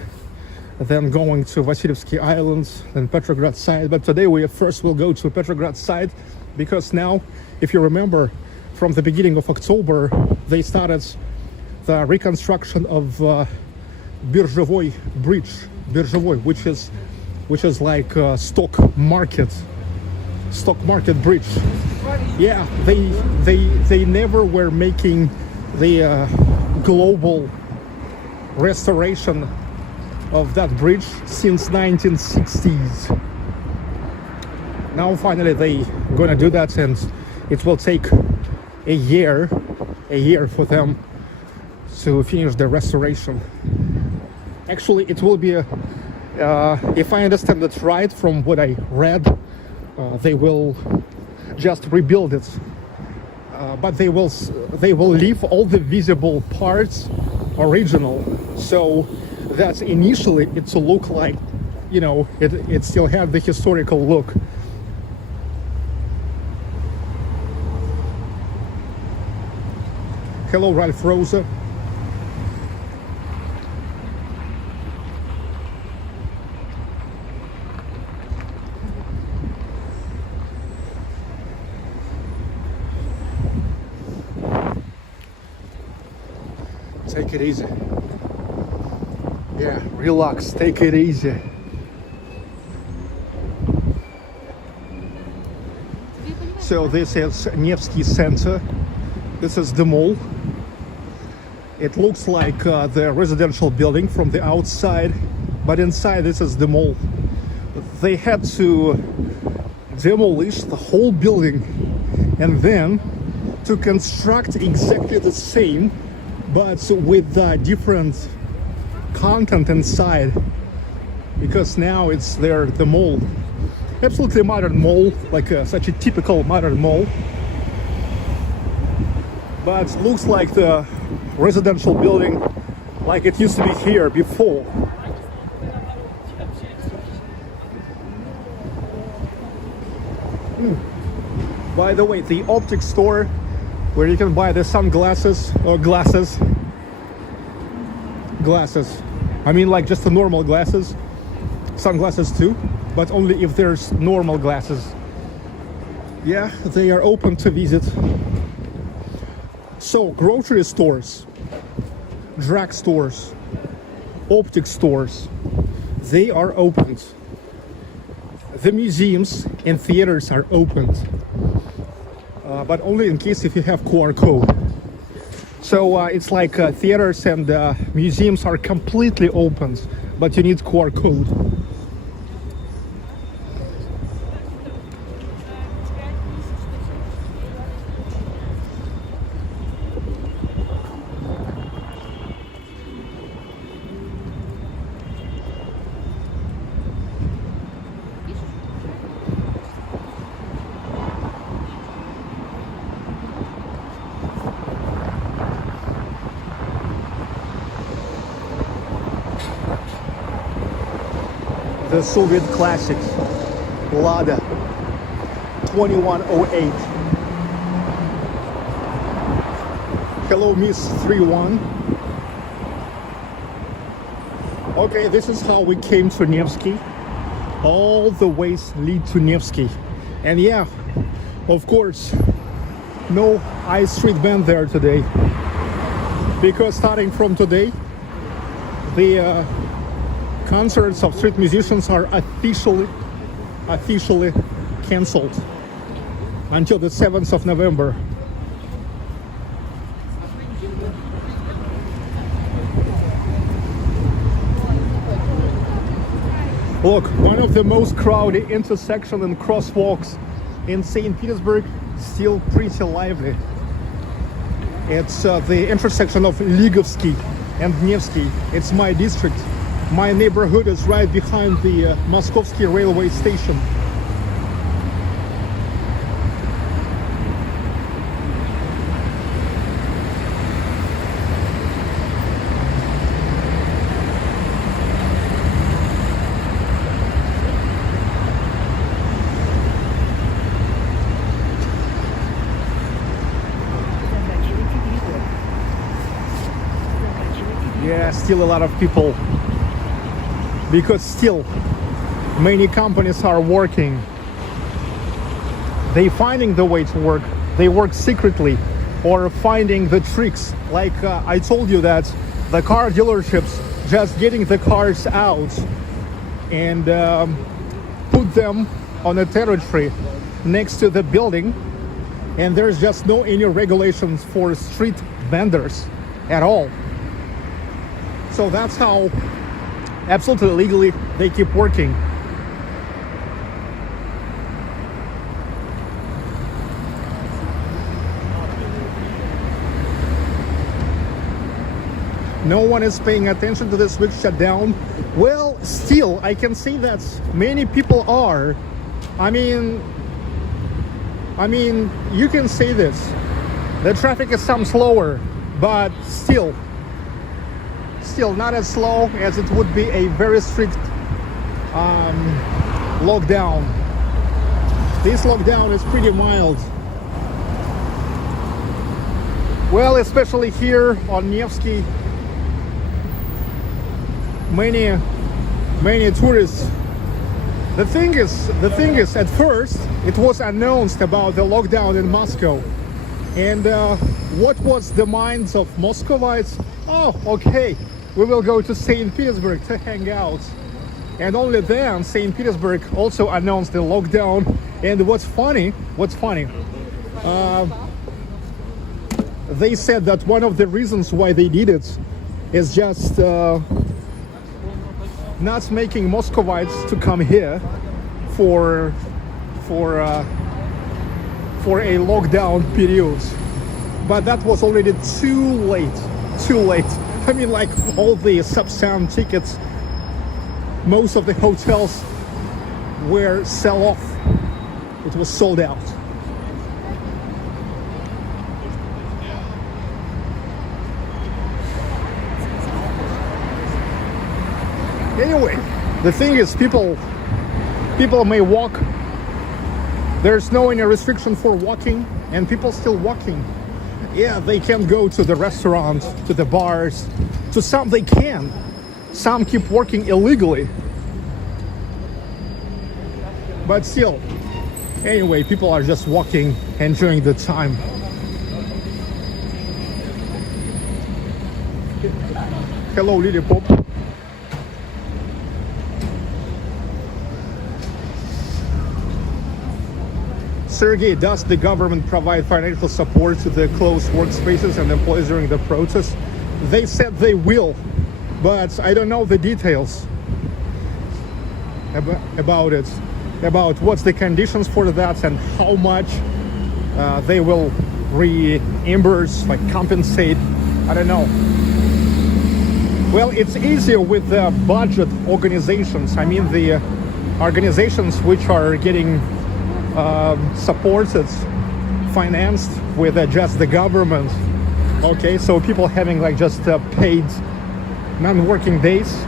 then going to Vasilyevsky Islands, then Petrograd side. But today we first will go to Petrograd side, because now, if you remember, from the beginning of October they started the reconstruction of Birzovoy bridge, Birzovoy, which is like a stock market bridge. Yeah, they never were making the global restoration of that bridge since 1960s. Now finally they gonna do that, and it will take a year for them to finish the restoration. Actually, it will be if I understand that right from what I read, they will just rebuild it, but they will leave all the visible parts original, so that initially it to look like, you know, it still had the historical look. Hello, Ralph Rosa. Take it easy. Yeah, relax, take it easy. So this is Nevsky Center. This is the mall. It looks like the residential building from the outside, but inside this is the mall. They had to demolish the whole building and then to construct exactly the same, but with different content inside, because now it's there, the mall. Absolutely modern mall, like such a typical modern mall, but looks like the residential building like it used to be here before. By the way, the optic store where you can buy the sunglasses or glasses, I mean like just the normal glasses, sunglasses too, but only if there's normal glasses. Yeah, they are open to visit. So grocery stores, drug stores, optic stores, they are opened. The museums and theaters are opened, but only in case if you have QR code. So it's like theaters and museums are completely open, but you need QR code. The Soviet classics, Lada 2108. Hello, Miss 31. Okay, this is how we came to Nevsky. All the ways lead to Nevsky. And yeah, of course, no high street band there today. Because starting from today, the concerts of street musicians are officially cancelled until the 7th of November. Look, one of the most crowded intersections and crosswalks in St. Petersburg, still pretty lively. It's the intersection of Ligovsky and Nevsky. It's my district. My neighborhood is right behind the Moskovsky railway station. Yeah, still a lot of people. Because still many companies are working. They finding the way to work. They work secretly or finding the tricks. Like I told you that the car dealerships just getting the cars out and put them on a territory next to the building, and there's just no any regulations for street vendors at all. So that's how absolutely legally they keep working. No one is paying attention to this week's shutdown. Well, still, I can see that many people are. I mean, you can say this. The traffic is some slower, but still not as slow as it would be a very strict lockdown. This lockdown is pretty mild. Well, especially here on Nevsky, many tourists. The thing is, at first it was announced about the lockdown in Moscow, and what was the minds of Muscovites? Oh, okay, we will go to St. Petersburg to hang out. And only then St. Petersburg also announced the lockdown. And what's funny, they said that one of the reasons why they did it is just not making Muscovites to come here for a lockdown period. But that was already too late. I mean, like all the sub-sound tickets, most of the hotels were sell off. It was sold out. Anyway, the thing is, people may walk. There's no any restriction for walking, and people still walking. Yeah, they can go to the restaurants, to the bars, to some they can. Some keep working illegally. But still, anyway, people are just walking, enjoying the time. Hello, Lily Pop. Sergey, does the government provide financial support to the closed workspaces and employees during the protest? They said they will, but I don't know the details about it, about what's the conditions for that and how much they will reimburse, like compensate. I don't know. Well, it's easier with the budget organizations. I mean, the organizations which are getting supported, financed with just the government. Okay, so people having like just paid non-working days.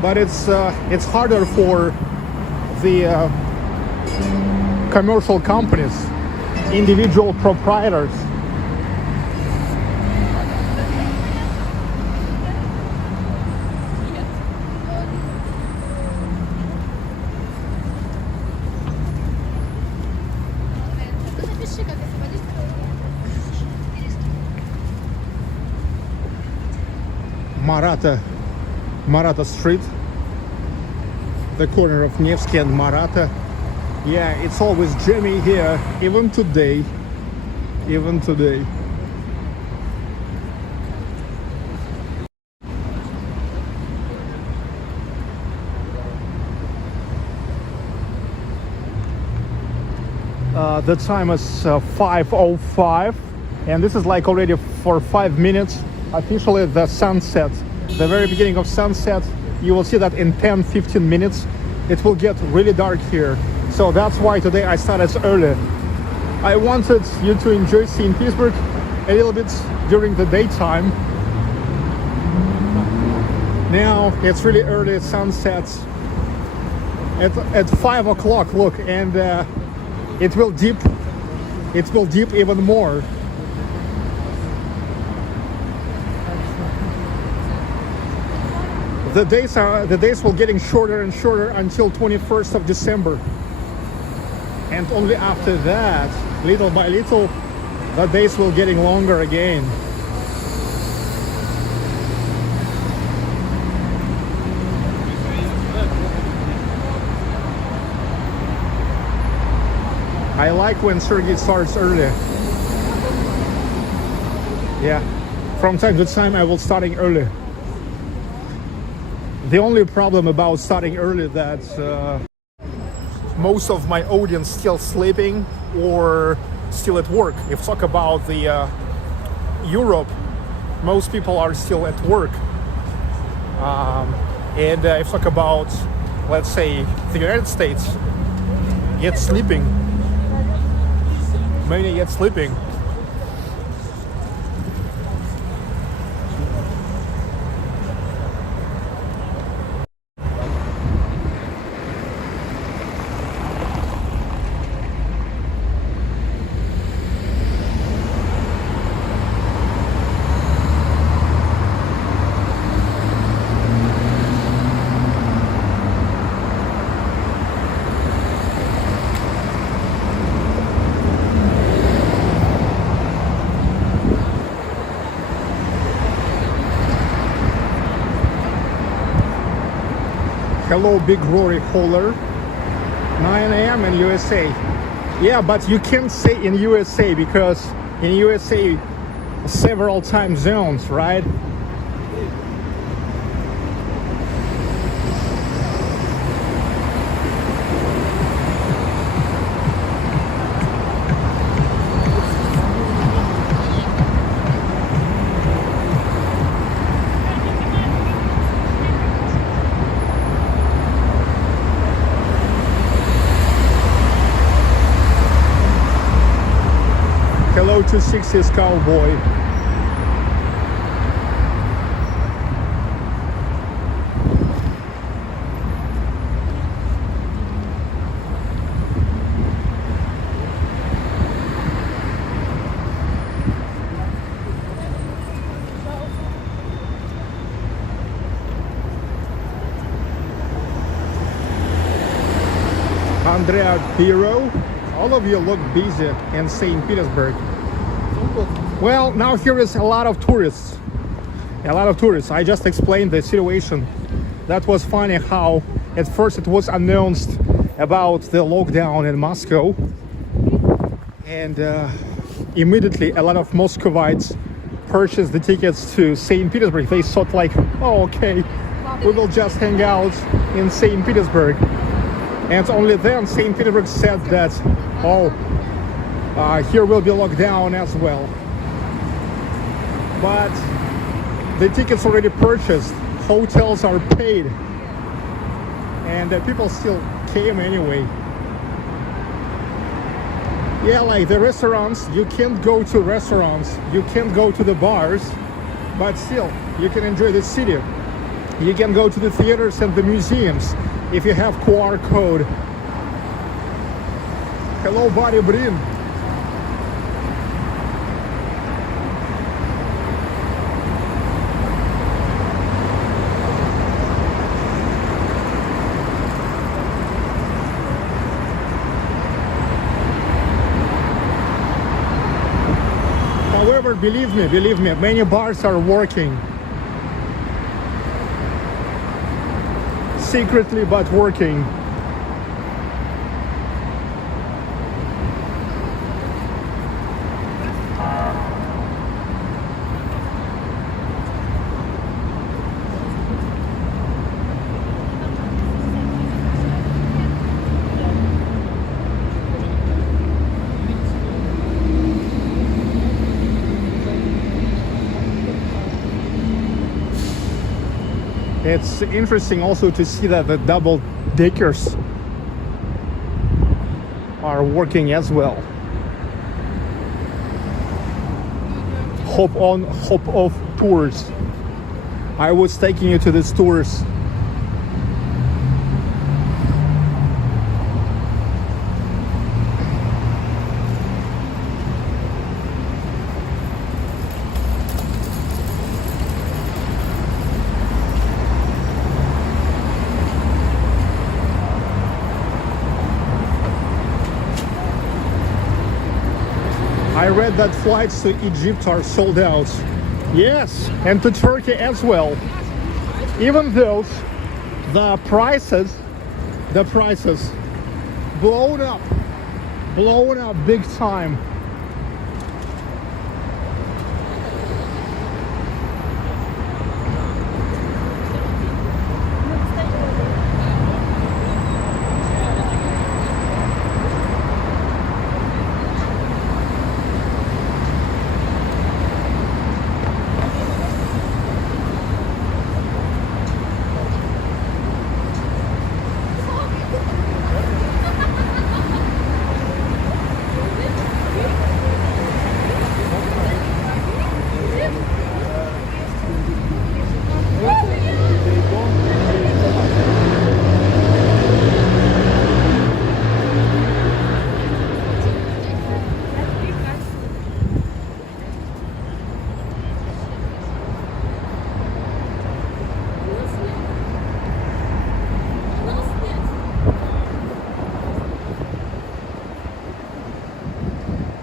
But it's harder for the commercial companies, individual proprietors. Maratha Street, the corner of Nevsky and Maratha. Yeah, it's always jammy here, even today. The time is 5:05, and this is like already for 5 minutes. Officially the sunset, the very beginning of sunset. You will see that in 10-15 minutes it will get really dark here. So that's why today I started early. I wanted you to enjoy St. Petersburg a little bit during the daytime. Now it's really early, sunset at 5 o'clock, look, and it will deep even more. The days will getting shorter and shorter until 21st of December. And only after that, little by little, the days will getting longer again. I like when Sergey starts early. Yeah, from time to time I will starting early. The only problem about starting early that most of my audience still sleeping or still at work. If talk about the Europe, most people are still at work. And if talk about, let's say, the United States, yet sleeping. Many yet sleeping. Hello, Big Rory Holler. 9 a.m. in USA. Yeah, but you can't say in USA because in USA several time zones, right? Hello to 60s Cowboy. Andrea Piro, all of you look busy in St. Petersburg. Well, now here is a lot of tourists. I just explained the situation. That was funny how at first it was announced about the lockdown in Moscow, and immediately a lot of Muscovites purchased the tickets to St. Petersburg. They thought like, oh, okay, we will just hang out in St. Petersburg. And only then St. Petersburg said that, oh, here will be lockdown as well. But the tickets already purchased, hotels are paid, and people still came anyway. Yeah, like the restaurants, you can't go to restaurants, you can't go to the bars, but still, you can enjoy the city. You can go to the theaters and the museums if you have QR code. Hello, buddy, Brin. However, believe me, many bars are working. Secretly, but working. It's interesting also to see that the double deckers are working as well. Hop on, hop off tours. I was taking you to these tours. I read that flights to Egypt are sold out. Yes, and to Turkey as well. Even though the prices blown up big time.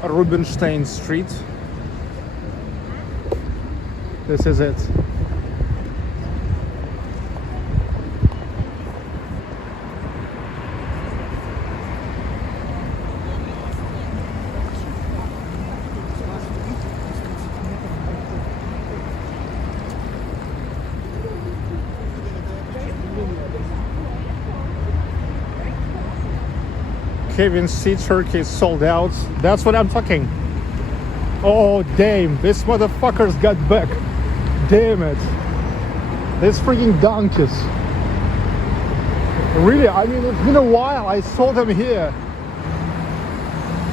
Rubinstein Street. This is it. Kevin C. Turkey is sold out. That's what I'm talking. Oh, damn. These motherfuckers got back. Damn it. These freaking donkeys. Really, I mean, it's been a while. I saw them here.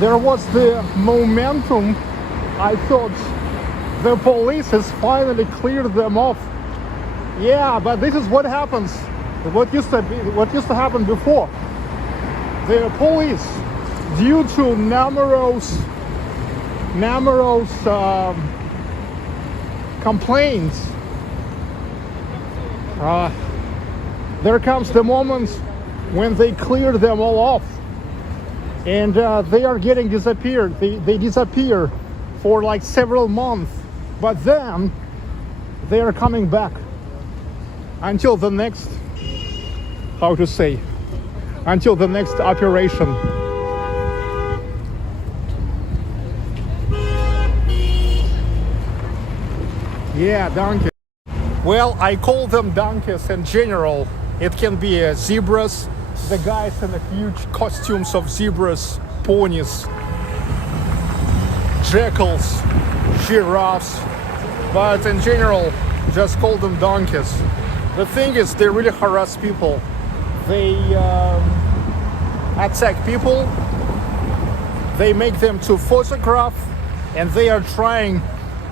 There was the momentum. I thought the police has finally cleared them off. Yeah, but this is what happens. What used to happen before. The police, due to numerous complaints, there comes the moment when they clear them all off, and they are getting disappeared. They disappear for like several months, but then they are coming back until the next, how to say, until the next operation. Yeah, donkey. Well, I call them donkeys in general. It can be zebras, the guys in the huge costumes of zebras, ponies, jackals, giraffes, but in general, just call them donkeys. The thing is, they really harass people. They attack people. They make them to photograph, and they are trying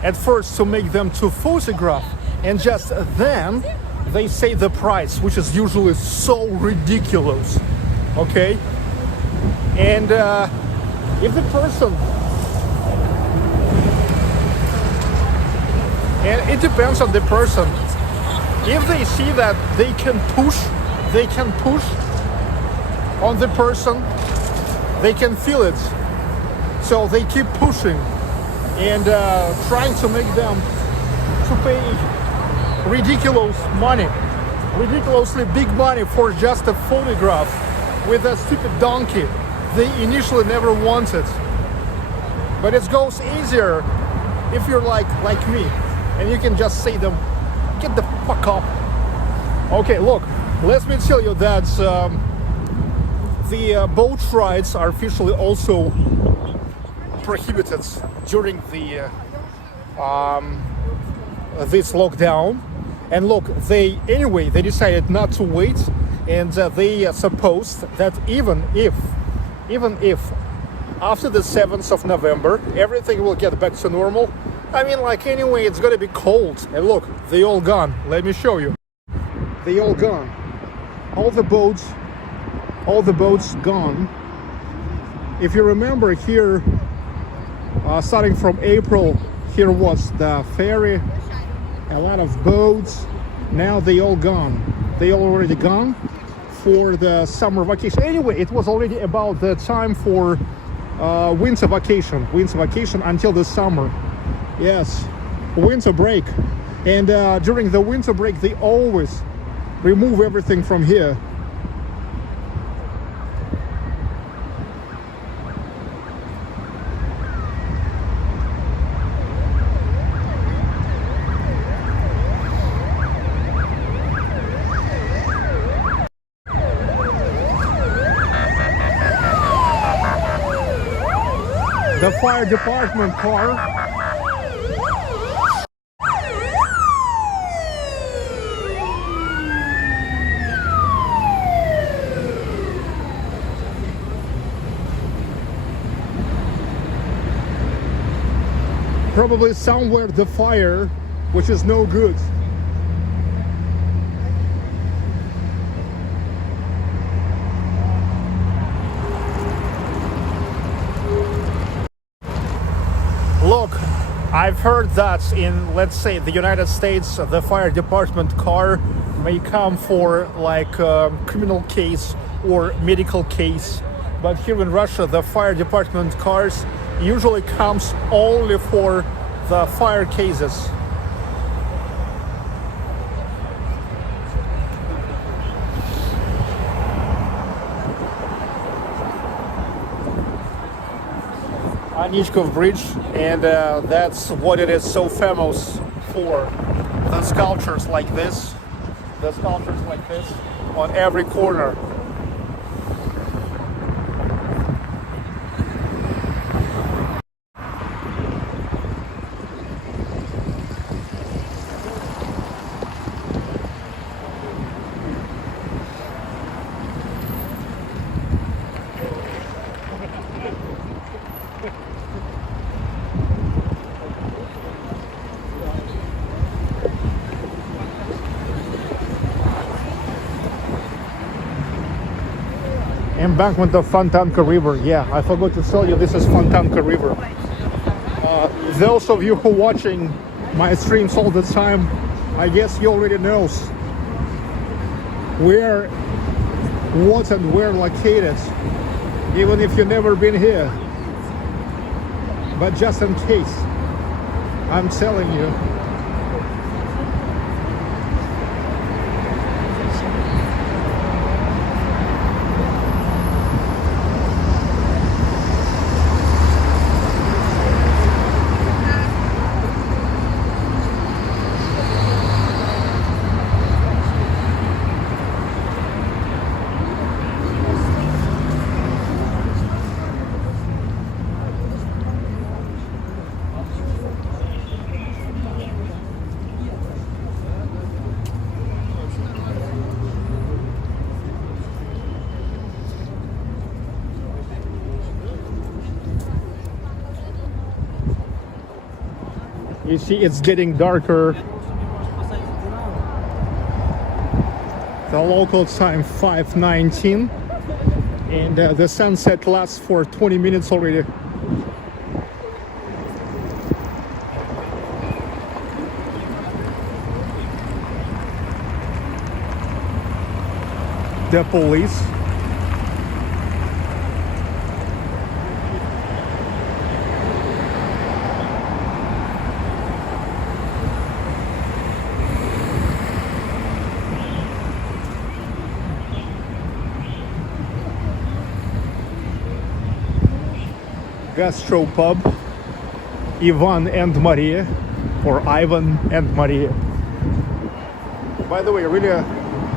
at first to make them to photograph, and just then they say the price, which is usually so ridiculous. Okay, and if the person, and it depends on the person, if they see that they can push on the person, they can feel it, so they keep pushing and trying to make them to pay ridiculously big money for just a photograph with a stupid donkey they initially never wanted. But it goes easier if you're like me, and you can just say them, get the fuck up. Okay, look, let me tell you that the boat rides are officially also prohibited during the this lockdown. And look, they decided not to wait, and they supposed that even if after the 7th of November everything will get back to normal. I mean, like, anyway, it's gonna be cold, and look, they all gone. Let me show you. They all gone. All the boats gone. If you remember here, starting from April, here was the ferry, a lot of boats. Now they all gone. They already gone for the summer vacation. Anyway, it was already about the time for winter vacation until the summer. Yes, winter break. And during the winter break, they always remove everything from here. The fire department car. Probably somewhere the fire, which is no good. Look, I've heard that in, let's say, the United States, the fire department car may come for like a criminal case or medical case. But here in Russia, the fire department cars usually comes only for the fire cases. Anichkov Bridge, and that's what it is so famous for. The sculptures like this on every corner. Embankment of Fontanka River. Yeah, I forgot to tell you, this is Fontanka River. Those of you who are watching my streams all the time, I guess you already know where, what and where located, even if you've never been here. But just in case, I'm telling you. You see, it's getting darker. The local time 5:19, and the sunset lasts for 20 minutes already. The police. Gastropub, Ivan and Maria, or Ivan and Maria. By the way, really a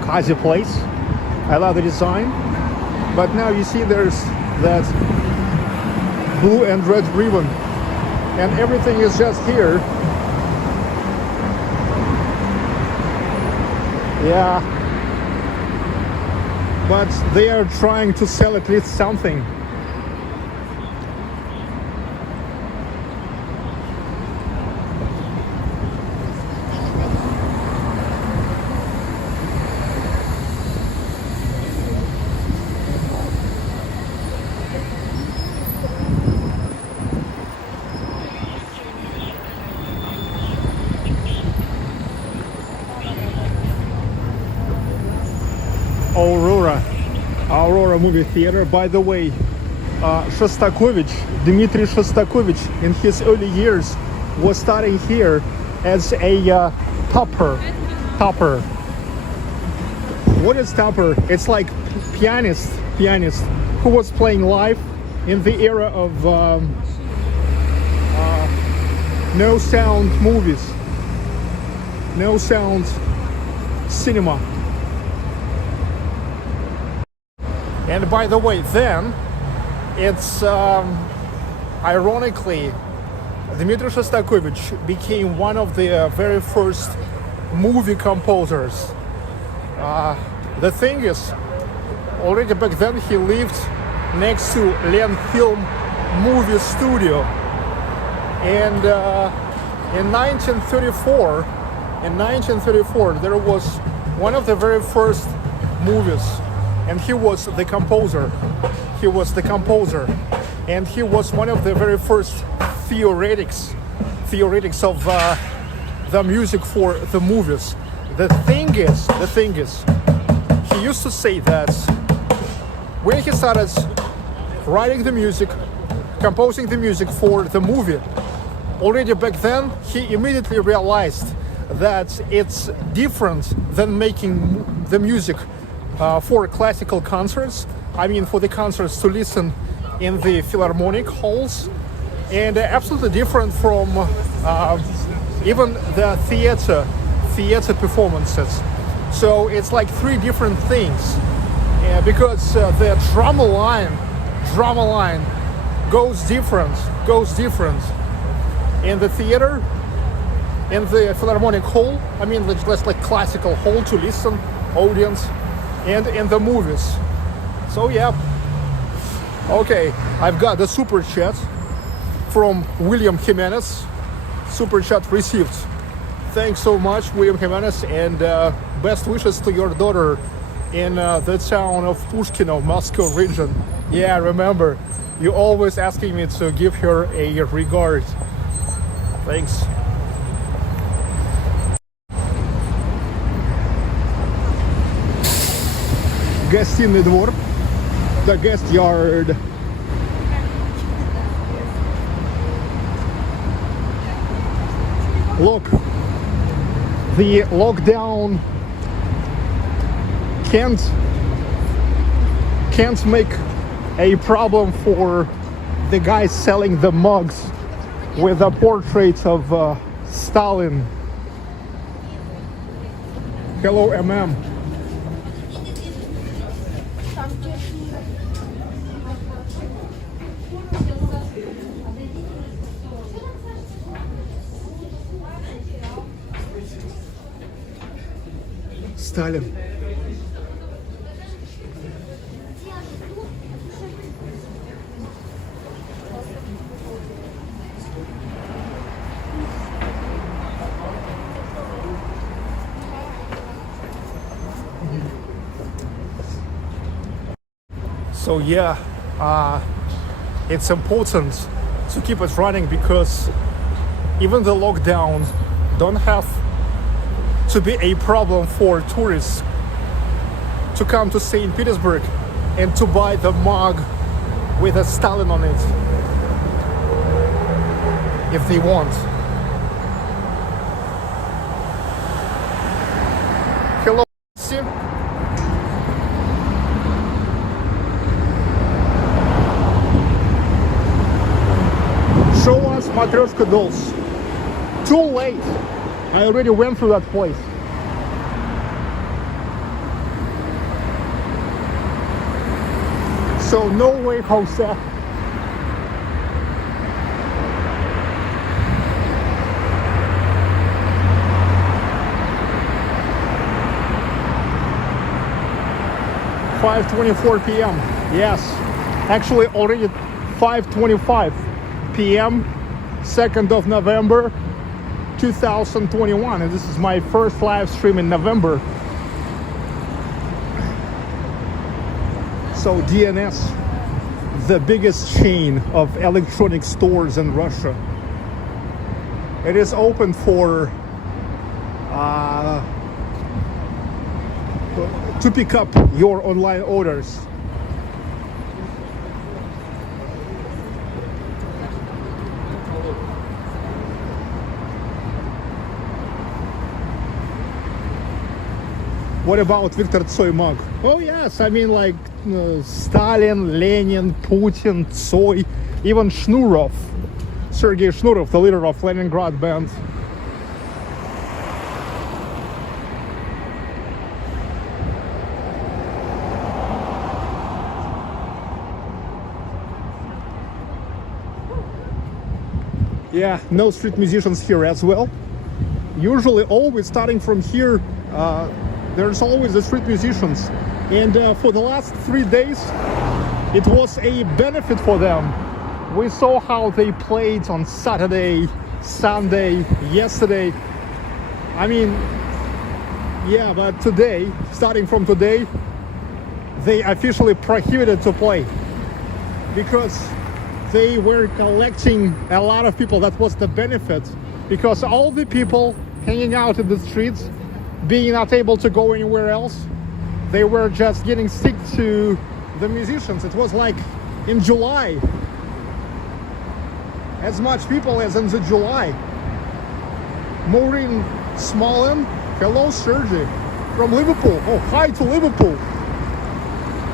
cozy place. I love the design. But now you see there's that blue and red ribbon, and everything is just here. Yeah. But they are trying to sell at least something. Aurora movie theater. By the way, Shostakovich, Dmitry Shostakovich, in his early years was studying here as a topper. What is topper? It's like pianist who was playing live in the era of no sound movies, no sound cinema. And by the way, then, it's ironically, Dmitry Shostakovich became one of the very first movie composers. The thing is, already back then he lived next to Len Film movie studio. And in 1934, there was one of the very first movies. And he was the composer. And he was one of the very first theoretics of the music for the movies. The thing is, he used to say that when he started writing the music, composing the music for the movie, already back then, he immediately realized that it's different than making the music for classical concerts. I mean, for the concerts to listen in the philharmonic halls, and absolutely different from even the theater performances. So it's like three different things, because the drama line goes different in the theater, in the philharmonic hall. I mean, that's like classical hall to listen, audience, and in the movies. So yeah. Okay, I've got the super chat from William Jimenez. Super chat received. Thanks so much, William Jimenez, and best wishes to your daughter in the town of Pushkino, Moscow region. Yeah, remember, you always asking me to give her a regard. Thanks. Гостиный двор, the guest yard. Look, the lockdown can't make a problem for the guys selling the mugs with the portraits of Stalin. Hello, MM. Stalin. So yeah, it's important to keep it running, because even the lockdown don't have to be a problem for tourists to come to St. Petersburg and to buy the mug with a Stalin on it if they want. Hello, see? Show us Matryoshka dolls. Too late. I already went through that place. So no way, Jose. (5:24 p.m.) Yes, actually already 5:25 p.m. 2nd of November 2021, and this is my first live stream in November. So DNS, the biggest chain of electronic stores in Russia, it is open for to pick up your online orders. What about Victor Tsoi mug? Oh yes, I mean like Stalin, Lenin, Putin, Tsoi, even Shnurov, Sergei Shnurov, the leader of Leningrad band. Yeah, no street musicians here as well. Usually always starting from here, there's always the street musicians, and for the last 3 days it was a benefit for them. We saw how they played on Saturday, Sunday, yesterday. I mean, yeah, but today, starting from today, they officially prohibited to play because they were collecting a lot of people. That was the benefit, because all the people hanging out in the streets, being not able to go anywhere else, they were just getting sick to the musicians. It was like in July, as much people as in the July. Maureen Smolin, hello Sergey, from Liverpool. Oh, hi to Liverpool.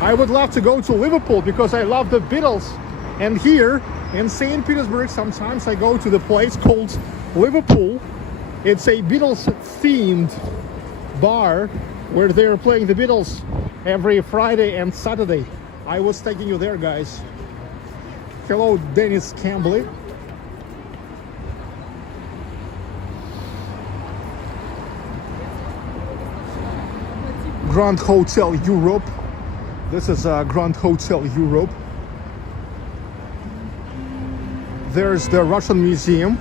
I would love to go to Liverpool because I love the Beatles. And here in St. Petersburg, sometimes I go to the place called Liverpool. It's a Beatles themed bar where they're playing the Beatles every Friday and Saturday. I was taking you there, guys. Hello, Dennis Campbell. Grand Hotel Europe. This is Grand Hotel Europe. There's the Russian Museum,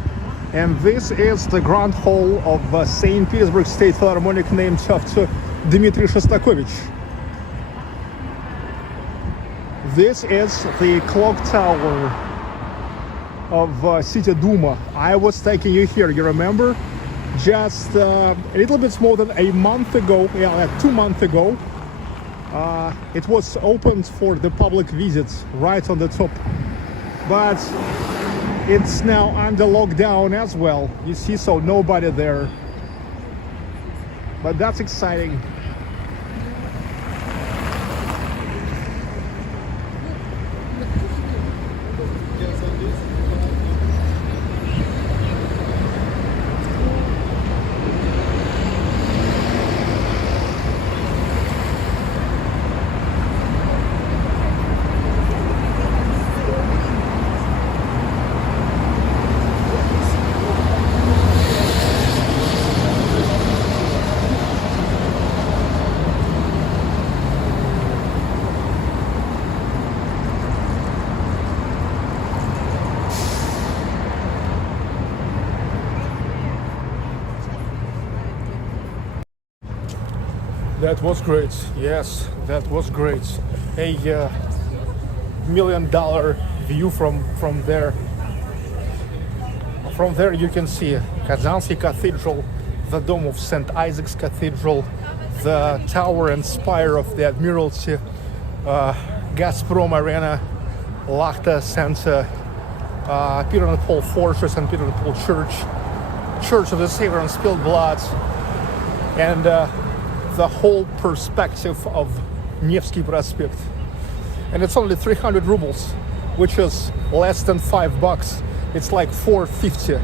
and this is the Grand Hall of St. Petersburg State Philharmonic named after Dmitry Shostakovich. This is the clock tower of City Duma. I was taking you here, you remember? Just a little bit more than a month ago, yeah, like 2 months ago, it was opened for the public visits right on the top. But it's now under lockdown as well, you see, so nobody there. But that's exciting. That was great. Yes, that was great. Hey, $100 million view from there. From there you can see Kazansky Cathedral, the dome of St. Isaac's Cathedral, the tower and spire of the Admiralty, Gazprom Arena, Lachta Center, Peter and Paul Fortress and Peter and Paul Church, Church of the Savior and Spilled Blood, and the whole perspective of Nevsky Prospekt. And it's only 300 rubles, which is less than $5. It's like $4.50.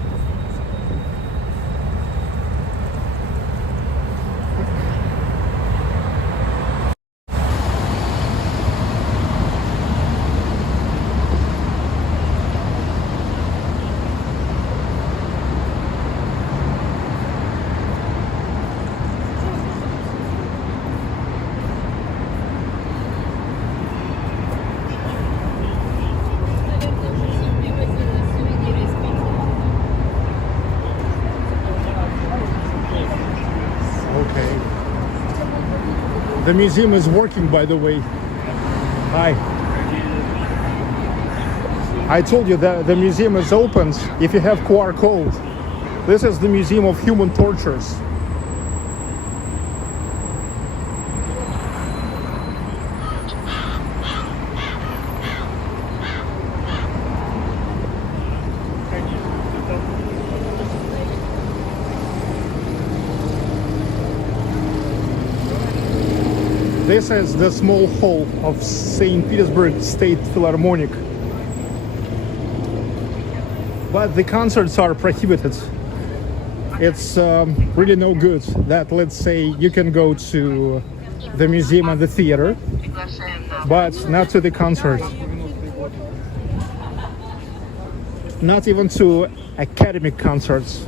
The museum is working, by the way. Hi. I told you that the museum is open if you have QR code. This is the Museum of Human Tortures. This is the small hall of St. Petersburg State Philharmonic. But the concerts are prohibited. It's really no good that, let's say, you can go to the museum and the theater, but not to the concert. Not even to academic concerts.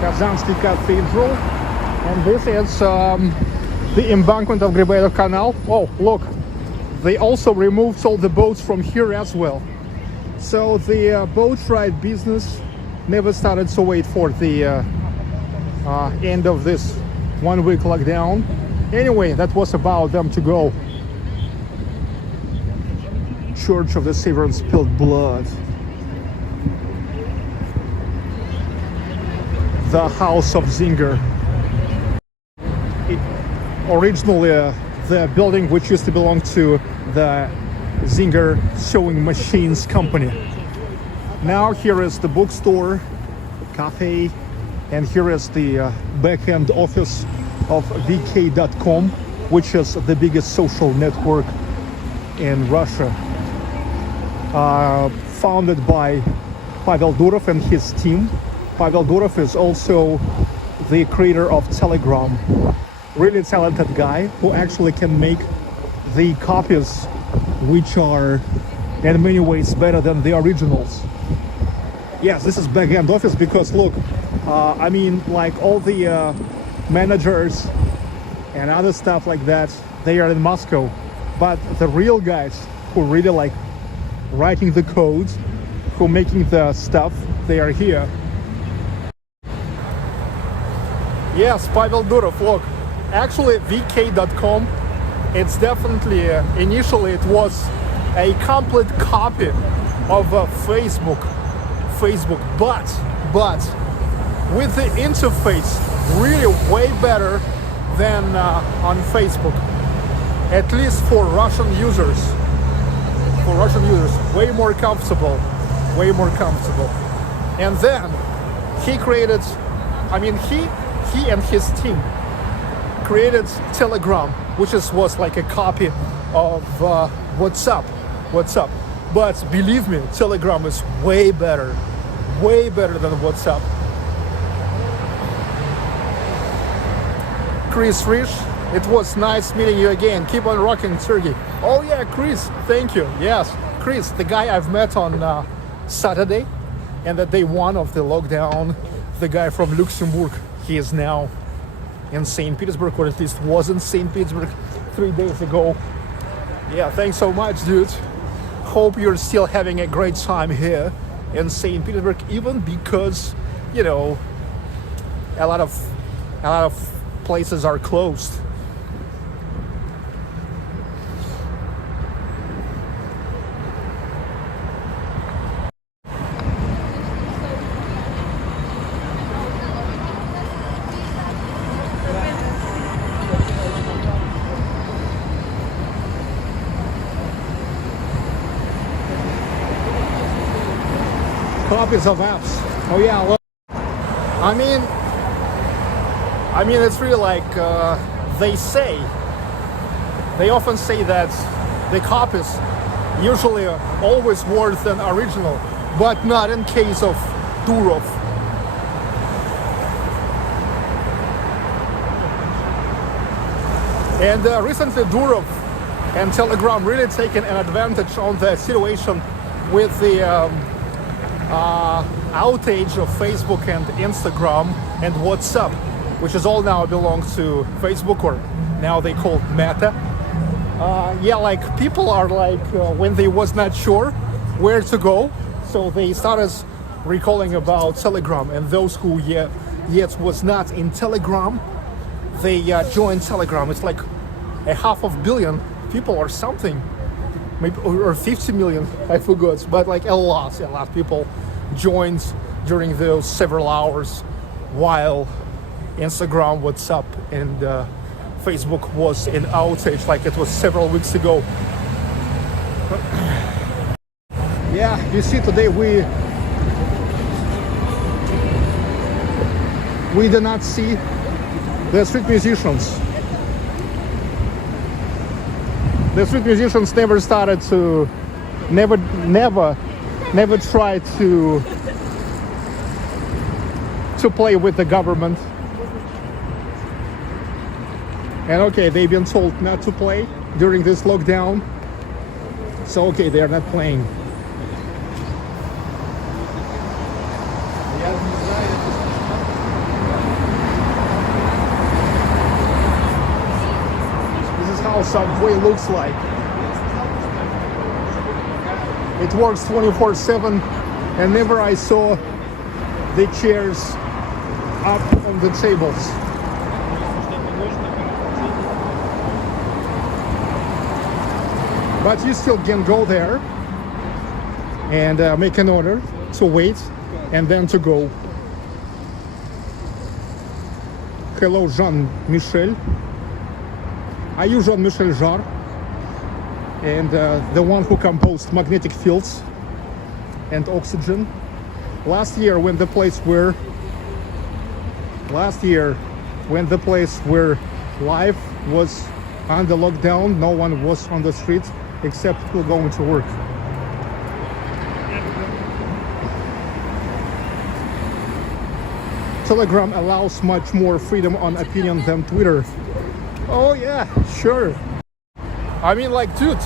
Kazansky Cathedral, and this is the embankment of Gribetov Canal. Oh, look, they also removed all the boats from here as well. So the boat ride business never started, so wait for the end of this 1 week lockdown. Anyway, that was about them to go. Church of the Savior and Spilled Blood. The House of Zinger. Originally, the building which used to belong to the Zinger Sewing Machines Company. Now here is the bookstore, cafe, and here is the back-end office of VK.com, which is the biggest social network in Russia. Founded by Pavel Durov and his team. Pavel Durov is also the creator of Telegram. Really talented guy who actually can make the copies which are in many ways better than the originals. Yes, this is back-end office because look, I mean, like all the managers and other stuff like that, they are in Moscow. But the real guys who really like writing the code, who making the stuff, they are here. Yes, Pavel Durov, look, actually VK.com, it's definitely, initially it was a complete copy of Facebook, but with the interface really way better than on Facebook, at least for Russian users. Way more comfortable. And then he created, I mean, he and his team created Telegram, which was like a copy of WhatsApp. But believe me, Telegram is way better than WhatsApp. Chris Rich, it was nice meeting you again. Keep on rocking, Sergey. Oh yeah, Chris, thank you. Yes, Chris, the guy I've met on Saturday, and the day one of the lockdown, the guy from Luxembourg. He is now in St. Petersburg, or at least was in St. Petersburg 3 days ago. Yeah, thanks so much, dude. hope you're still having a great time here in St. Petersburg, even because, you know, a lot of places are closed. Copies of apps. Oh yeah, look. I mean, it's really like they often say that the copies usually are always worse than original, but not in case of Durov. And recently Durov and Telegram really taken an advantage on the situation with the outage of Facebook and Instagram and WhatsApp, which is all now belongs to Facebook, or now they call it Meta. Yeah, like people are like when they was not sure where to go, so they started recalling about Telegram, and those who yet was not in Telegram, they joined Telegram. It's like 500 million people or something, maybe, or 50 million, I forgot, but like a lot of people joined during those several hours while Instagram, WhatsApp, and Facebook was in outage, like it was several weeks ago. Yeah, you see, today we did not see the street musicians. The street musicians never started to, never tried to play with the government. And okay, they've been told not to play during this lockdown. So okay, they are not playing. This is how subway looks like. It works 24/7, and never I saw the chairs up on the tables. But you still can go there and make an order to wait and then to go. Hello, Jean-Michel. Are you Jean-Michel Jarre? And the one who composed Magnetic Fields and Oxygen. Last year when the place where life was under lockdown, no one was on the streets except people going to work. Telegram allows much more freedom on opinion than Twitter. Oh yeah, sure. I mean, like, dude,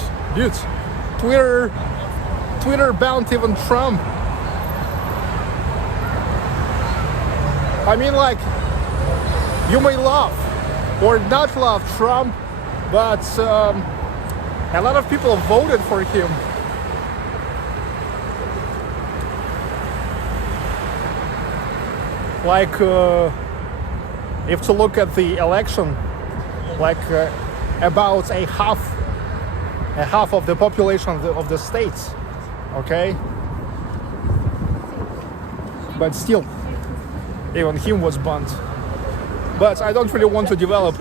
Twitter banned even Trump. I mean, like, you may love or not love Trump, but a lot of people voted for him. Like, if to look at the election, like about a half of the population of the states, okay? But still, even him was banned. But I don't really want to develop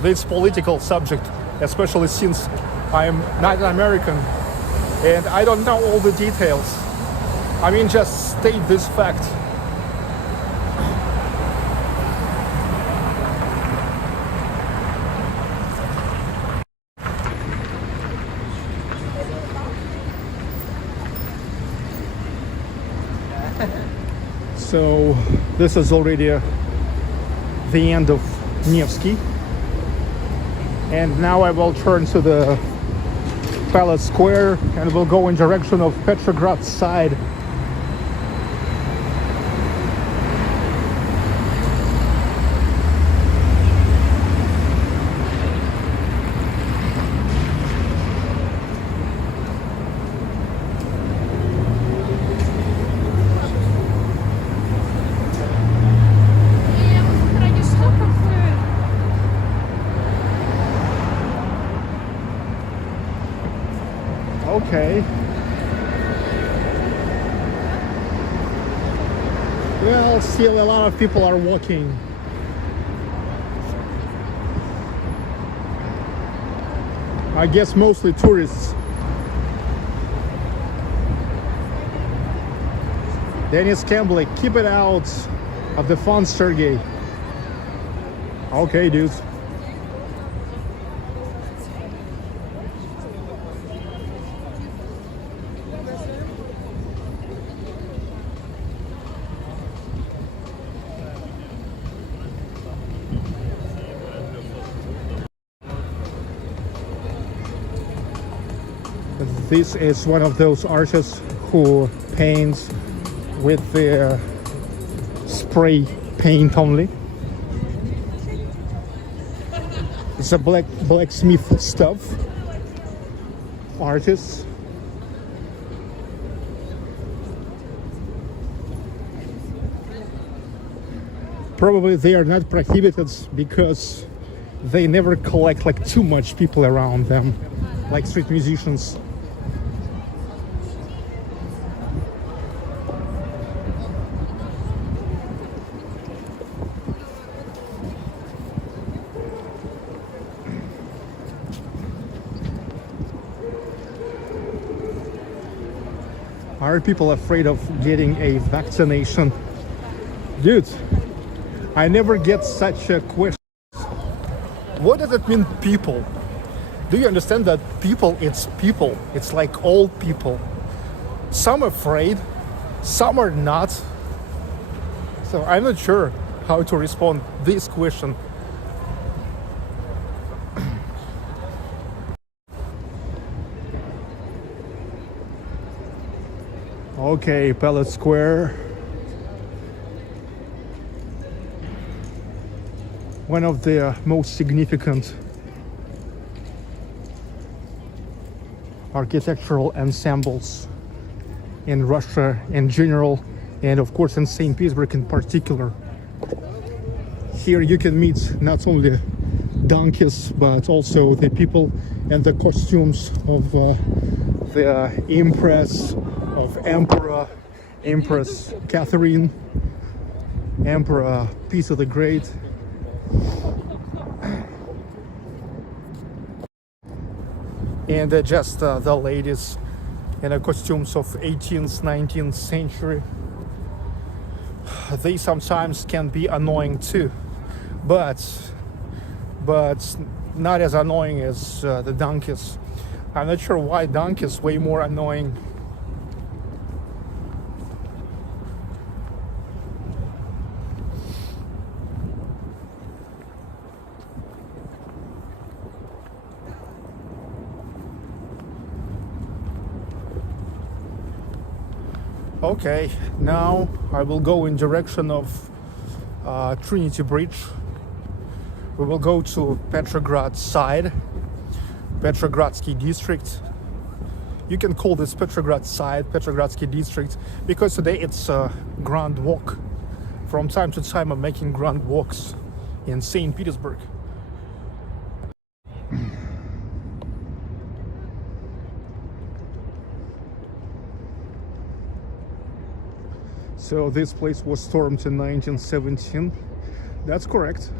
this political subject, especially since I'm not an American and I don't know all the details. I mean, just state this fact. So this is already the end of Nevsky, and now I will turn to the Palace Square and we'll go in direction of Petrograd side. Okay. Well, still a lot of people are walking. I guess mostly tourists. Dennis Campbell, keep it out of the fun, Sergey. Okay, dudes. This is one of those artists who paints with the spray paint only. It's a blacksmith stuff. Artists. Probably they are not prohibited because they never collect like too much people around them, like street musicians. Are people afraid of getting a vaccination? Dude, I never get such a question. What does it mean, people? Do you understand that people, it's people. It's like all people. Some are afraid, some are not. So I'm not sure how to respond to this question. Okay, Pellet Square. One of the most significant architectural ensembles in Russia in general, and of course in St. Petersburg in particular. Here you can meet not only donkeys, but also the people and the costumes of the Empress, of Emperor, Empress Catherine, Emperor Peter the Great. And just the ladies in the costumes of 18th, 19th century. They sometimes can be annoying too, but not as annoying as the donkeys. I'm not sure why donkeys way more annoying. Okay, now I will go in direction of Trinity Bridge. We will go to Petrograd side, Petrogradsky District. You can call this Petrograd side, Petrogradsky District, because today it's a grand walk. From time to time I'm making grand walks in St. Petersburg. So this place was stormed in 1917. That's correct.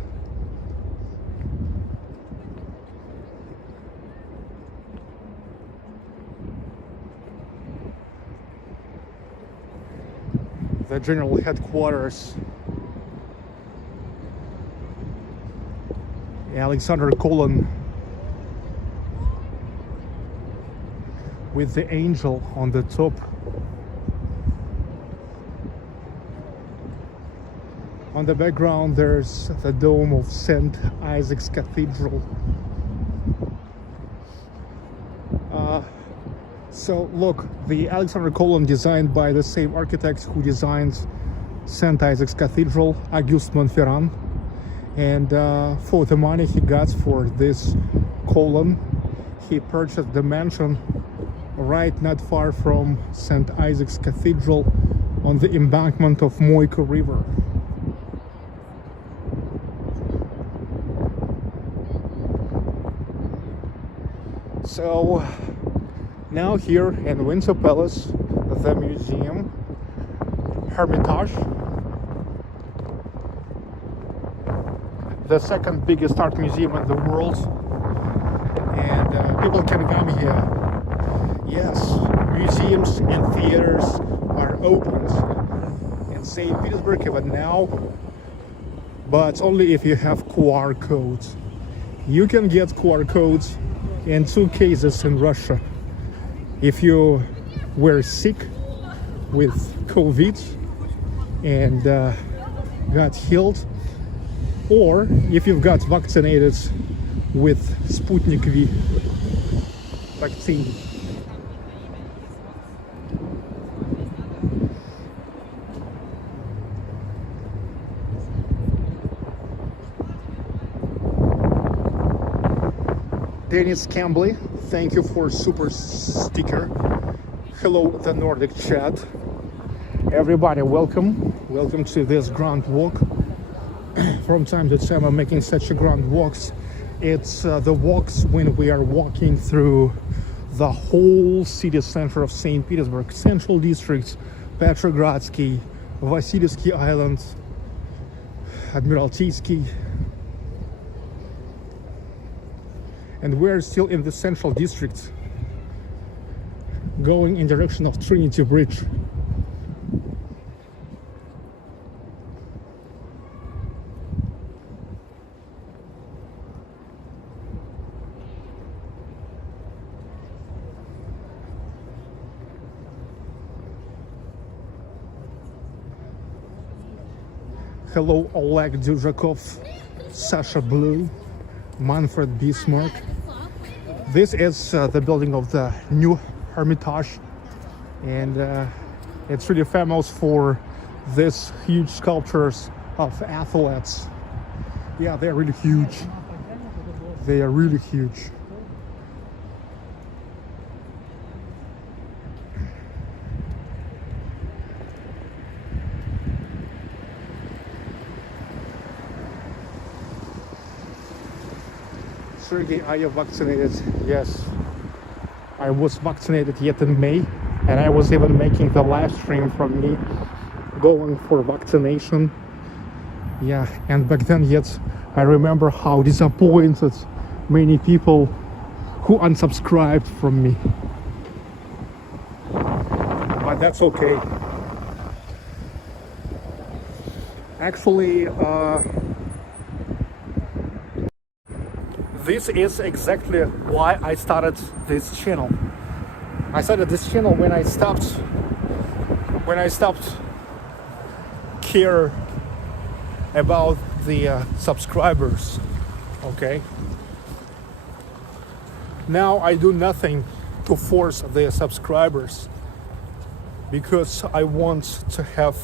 The general headquarters. Alexander Colon with the angel on the top. On the background, there's the dome of St. Isaac's Cathedral. So look, the Alexander Colon designed by the same architect who designed St. Isaac's Cathedral, Auguste Montferrand. And for the money he got for this column, he purchased the mansion right not far from St. Isaac's Cathedral on the embankment of Moika River. So Now here in Winter Palace, the museum, Hermitage, the second biggest art museum in the world, and people can come here. Yes, museums and theaters are opened in St. Petersburg even now, but only if you have QR codes. You can get QR codes in 2 cases in Russia. If you were sick with COVID and got healed, or if you've got vaccinated with Sputnik V vaccine. Dennis Cambly, thank you for super sticker. Hello, the Nordic chat. Everybody, welcome to this grand walk. From time to time I'm making such a grand walks. It's the walks when we are walking through the whole city center of St. Petersburg, Central District, Petrogradsky, Vasilyevsky Island, Admiralteisky. And we're still in the Central District, going in direction of Trinity Bridge. Hello, Oleg Duzhakov, Sasha Blue, Manfred Bismarck. This is the building of the new Hermitage, and it's really famous for these huge sculptures of athletes. Yeah, they're really huge. They are really huge. Sergey, are you vaccinated? Yes, I was vaccinated yet in May, and I was even making the live stream from me going for vaccination. Yeah, and back then yet I remember how disappointed many people who unsubscribed from me. But that's okay. Actually, this is exactly why I started this channel. I started this channel when I stopped care about the subscribers. Okay. Now I do nothing to force the subscribers, because I want to have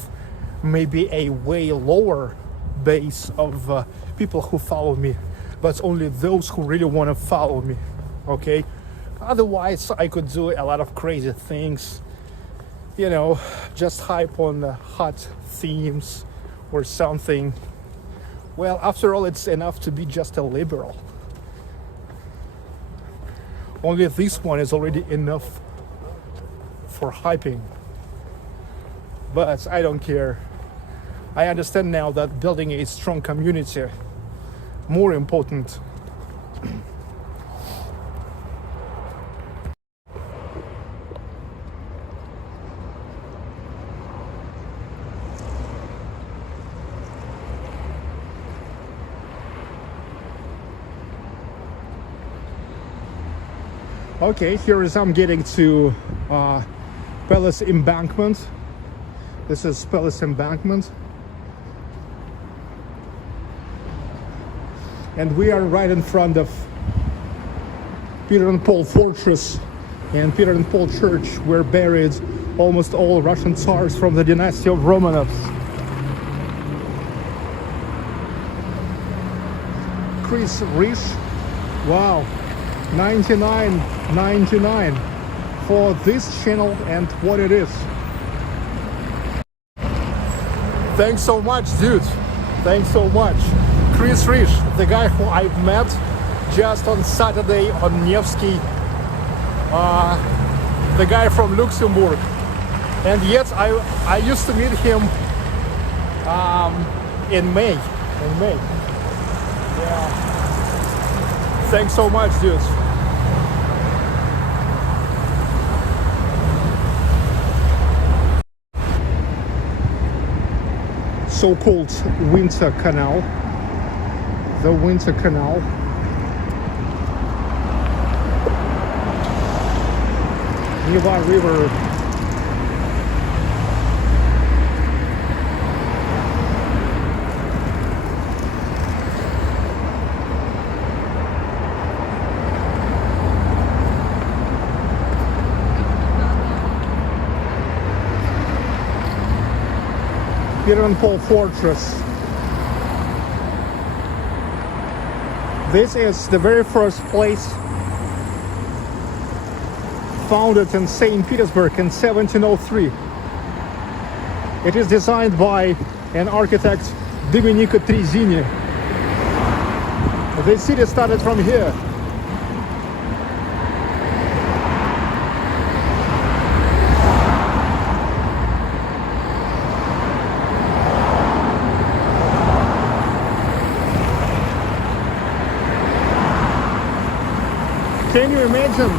maybe a way lower base of people who follow me, but only those who really want to follow me, okay? Otherwise, I could do a lot of crazy things, you know, just hype on hot themes or something. Well, after all, it's enough to be just a liberal. Only this one is already enough for hyping. But I don't care. I understand now that building a strong community more important. Okay, here is I'm getting to Palace Embankment. This is Palace Embankment. And we are right in front of Peter and Paul Fortress and Peter and Paul Church, where buried almost all Russian Tsars from the dynasty of Romanovs. Chris Rish, wow, 99.99 for this channel and what it is. Thanks so much, dude. Thanks so much. Chris Rish, the guy who I've met just on Saturday on Nevsky the guy from Luxembourg. And yet I used to meet him in May. Yeah. Thanks so much, dudes. So-called winter canal. The winter canal. Neva River. Peter and Paul Fortress. This is the very first place founded in St Petersburg in 1703. It is designed by an architect, Domenico Trezzini. The city started from here. Can you imagine?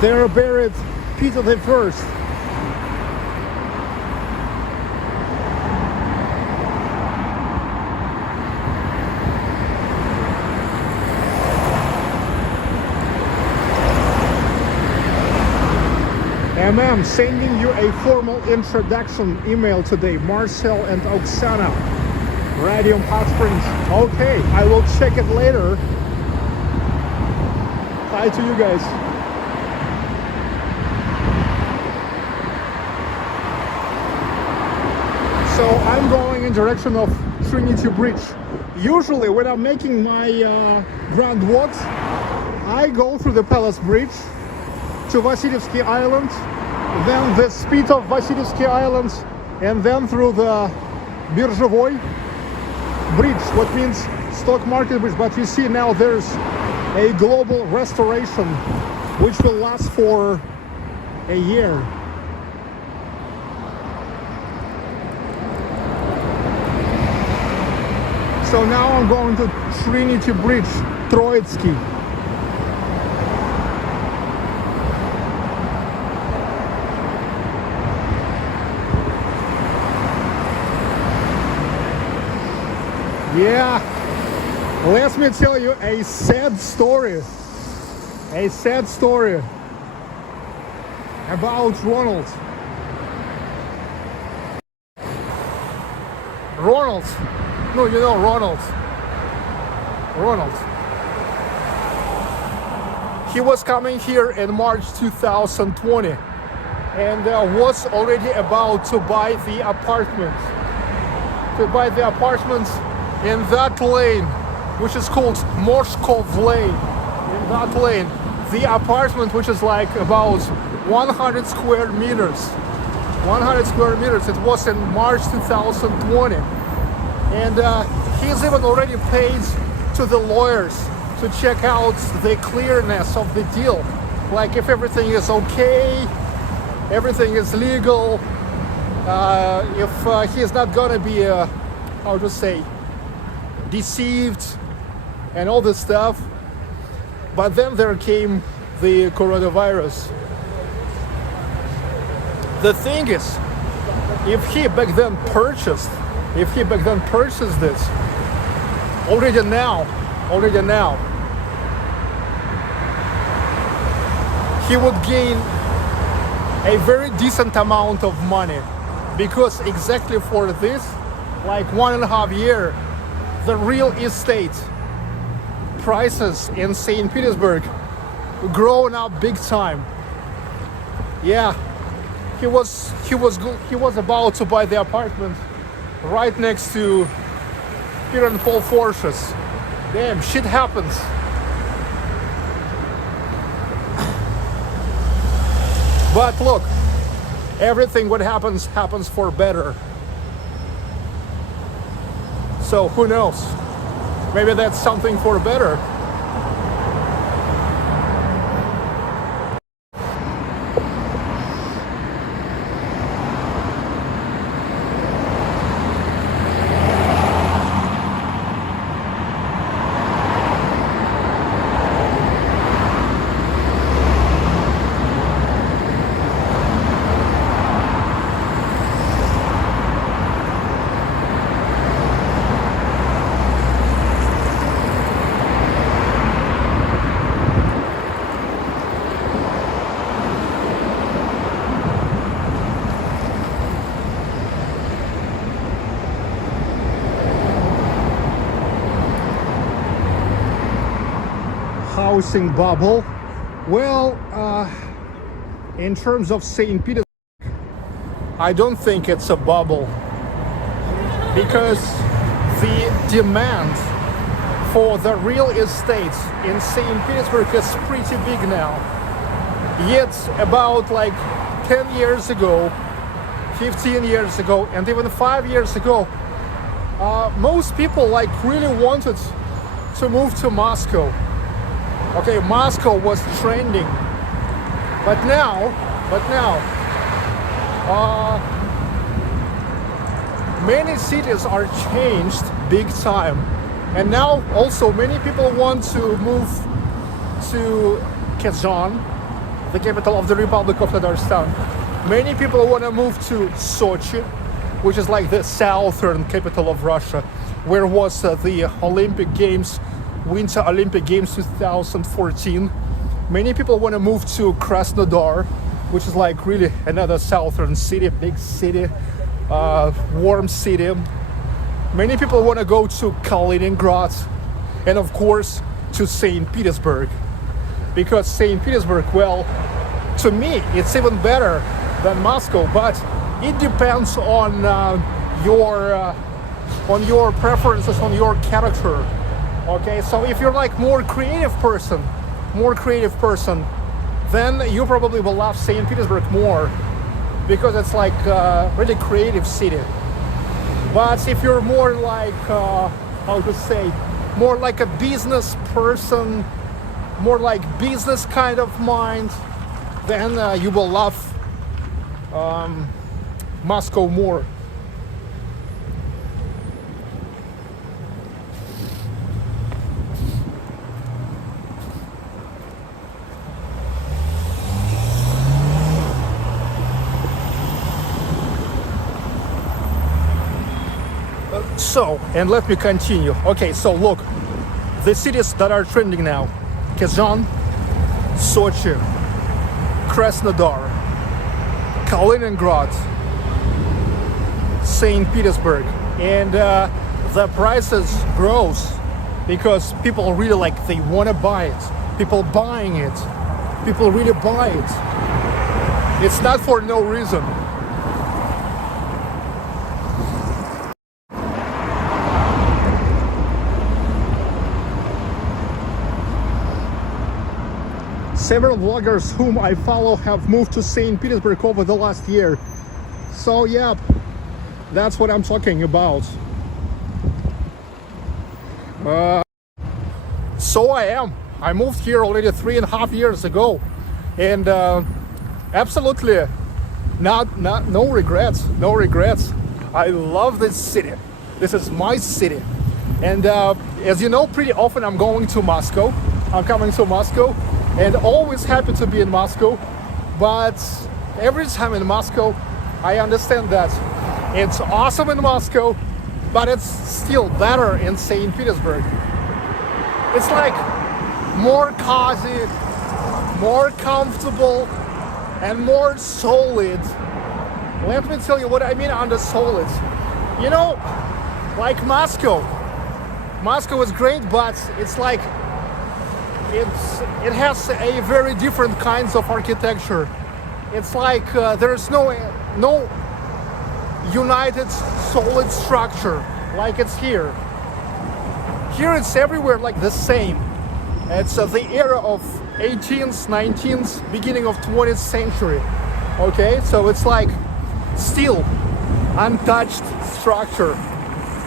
There are buried Peter the First. MM sending you a formal introduction email today. Marcel and Oksana. Radium Hot Springs. Okay, I will check it later. Hi to you guys. So I'm going in direction of Trinity Bridge. Usually when I'm making my grand walks, I go through the Palace Bridge to Vasilyevsky Island, then the spit of Vasilyevsky Island, and then through the Birzovoy Bridge, what means Stock Market Bridge. But you see now there's a global restoration which will last for a year. So now I'm going to Trinity Bridge, Troitsky. Yeah. Let me tell you a sad story. A sad story about Ronald. Ronald. No, you know Ronald. Ronald. He was coming here in March 2020 and was already about to buy the apartment. To buy the apartment in that lane, which is called Moshkov Lane. In that lane, the apartment, which is like about 100 square meters. 100 square meters. It was in March 2020. And he's even already paid to the lawyers to check out the clearness of the deal. Like if everything is okay, everything is legal, if he's not gonna be, how to say, deceived and all this stuff. But then there came the coronavirus. The thing is, if he back then purchased this, already now, he would gain a very decent amount of money, because exactly for this, like 1.5 years, the real estate prices in St. Petersburg grown up big time. Yeah, he was about to buy the apartment right next to Peter and Paul Fortress. Damn, shit happens. But look, everything what happens for better. So who knows? Maybe that's something for better. housing bubble. Well, in terms of St. Petersburg, I don't think it's a bubble, because the demand for the real estate in St. Petersburg is pretty big now. Yet about like 10 years ago, 15 years ago, and even 5 years ago, most people like really wanted to move to Moscow. Okay, Moscow was trending, but now, many cities are changed big time, and now also many people want to move to Kazan, the capital of the Republic of Tatarstan. Many people want to move to Sochi, which is like the southern capital of Russia, where was the Olympic Games, Winter Olympic Games 2014. Many people want to move to Krasnodar, which is like really another southern city, big city, warm city. Many people want to go to Kaliningrad, and of course to St. Petersburg, because St. Petersburg, well, to me it's even better than Moscow, but it depends on your preferences, on your character. Okay, so if you're like more creative person, then you probably will love St. Petersburg more, because it's like a really creative city. But if you're more like, how to say, more like a business person, more like business kind of mind, then you will love Moscow more. So, and let me continue. Okay, so look, the cities that are trending now: Kazan, Sochi, Krasnodar, Kaliningrad, St. Petersburg, and the prices grows because people really like, they want to buy it. People buying it. People really buy it. It's not for no reason. Several vloggers whom I follow have moved to St. Petersburg over the last year. So yeah, that's what I'm talking about. So I moved here already 3.5 years ago, and absolutely no regrets. I love this city. This is my city, and as you know, pretty often I'm going to Moscow. I'm coming to Moscow, and always happy to be in Moscow. But every time in Moscow, I understand that it's awesome in Moscow, but it's still better in St. Petersburg. It's like more cozy, more comfortable, and more solid. Let me tell you what I mean under solid. You know, like Moscow. Moscow is great, but it's like it has a very different kinds of architecture. It's like there's no united solid structure like it's here. Here it's everywhere like the same. It's the era of 18th, 19th, beginning of 20th century. Okay, so it's like still untouched structure.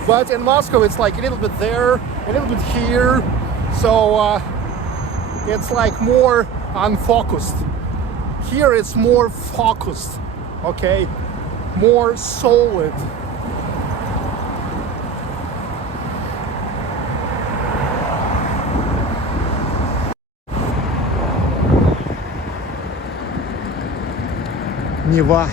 But in Moscow it's like a little bit there, a little bit here. So it's like more unfocused. Here it's more focused, okay? More solid. Neva.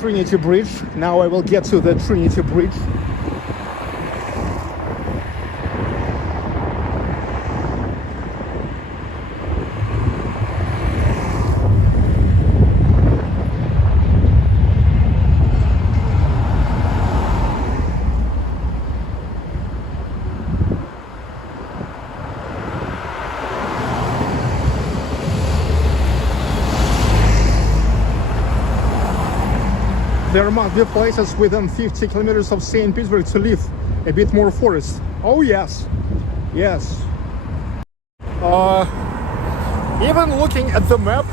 Trinity Bridge. Now I will get to the Trinity Bridge. There must be places within 50 kilometers of St. Petersburg to live a bit more forest. Oh yes, yes. Even looking at the map,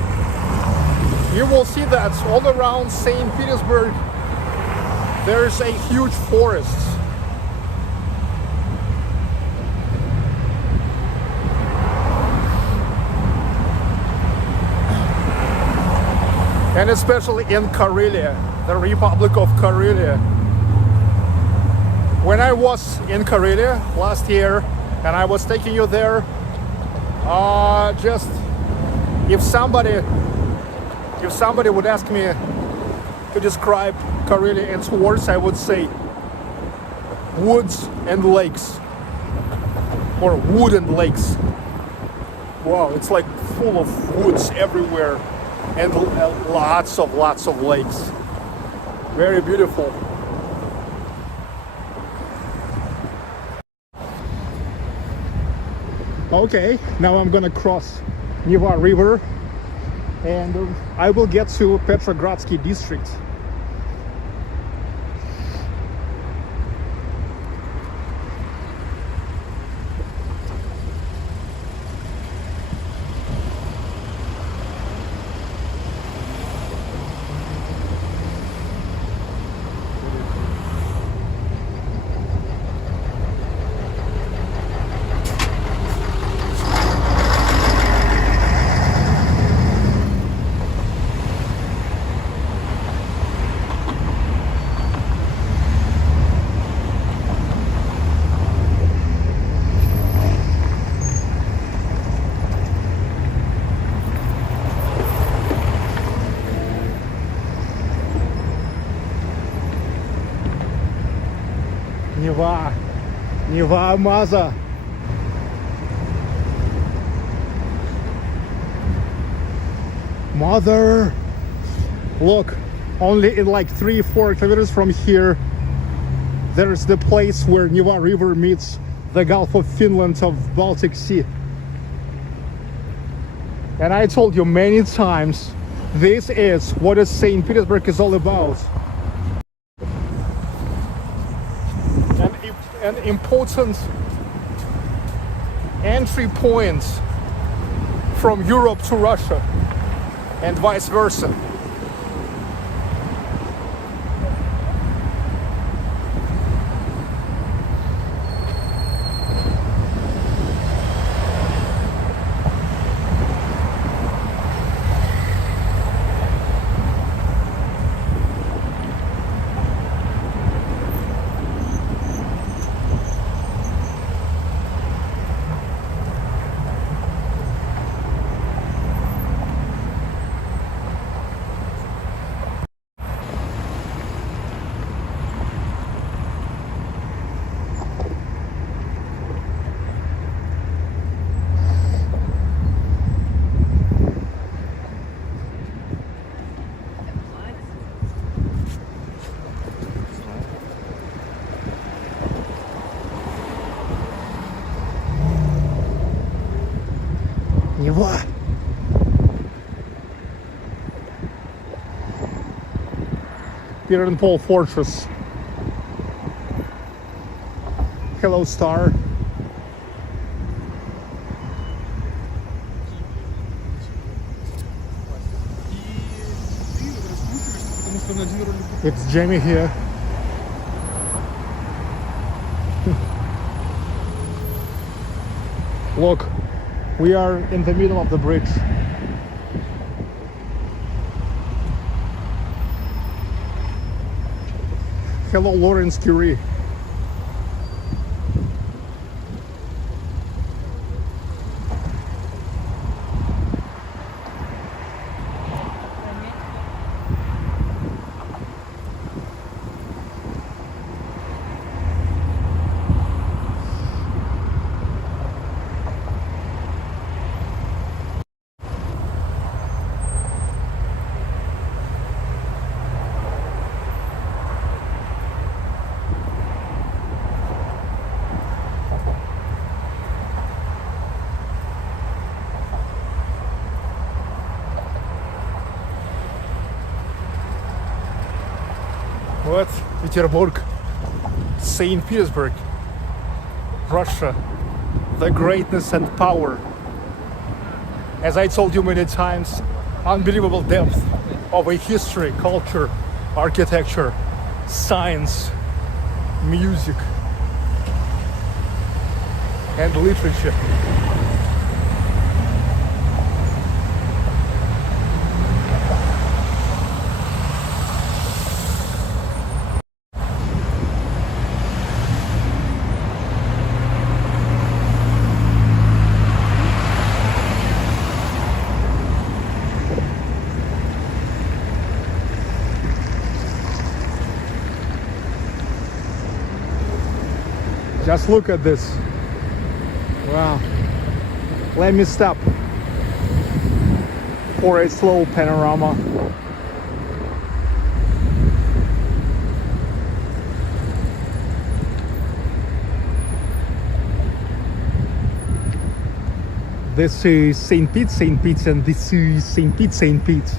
you will see that all around St. Petersburg there's a huge forest. And especially in Karelia, the Republic of Karelia. When I was in Karelia last year and I was taking you there, just if somebody would ask me to describe Karelia in 2 words, I would say woods and lakes, or wood and lakes. Wow, it's like full of woods everywhere and lots of lakes. Very beautiful. Okay, now I'm gonna cross Neva River and I will get to Petrogradsky District. Neva Maza. Mother, look, only in like 3-4 kilometers from here there's the place where Neva River meets the Gulf of Finland of Baltic Sea. And I told you many times, this is what St. Petersburg is all about. An important entry point from Europe to Russia and vice versa. Neva. Peter and Paul Fortress. Hello, Star. It's Jamie here. Look, we are in the middle of the bridge. Hello, Lawrence Curie. Вот Peterburg, St Petersburg, Russia, the greatness and power. As I told you many times, unbelievable depth of a history, culture, architecture, science, music, and literature. Just look at this. Wow. Let me stop for a slow panorama. This is St. Pete, and this is St. Pete.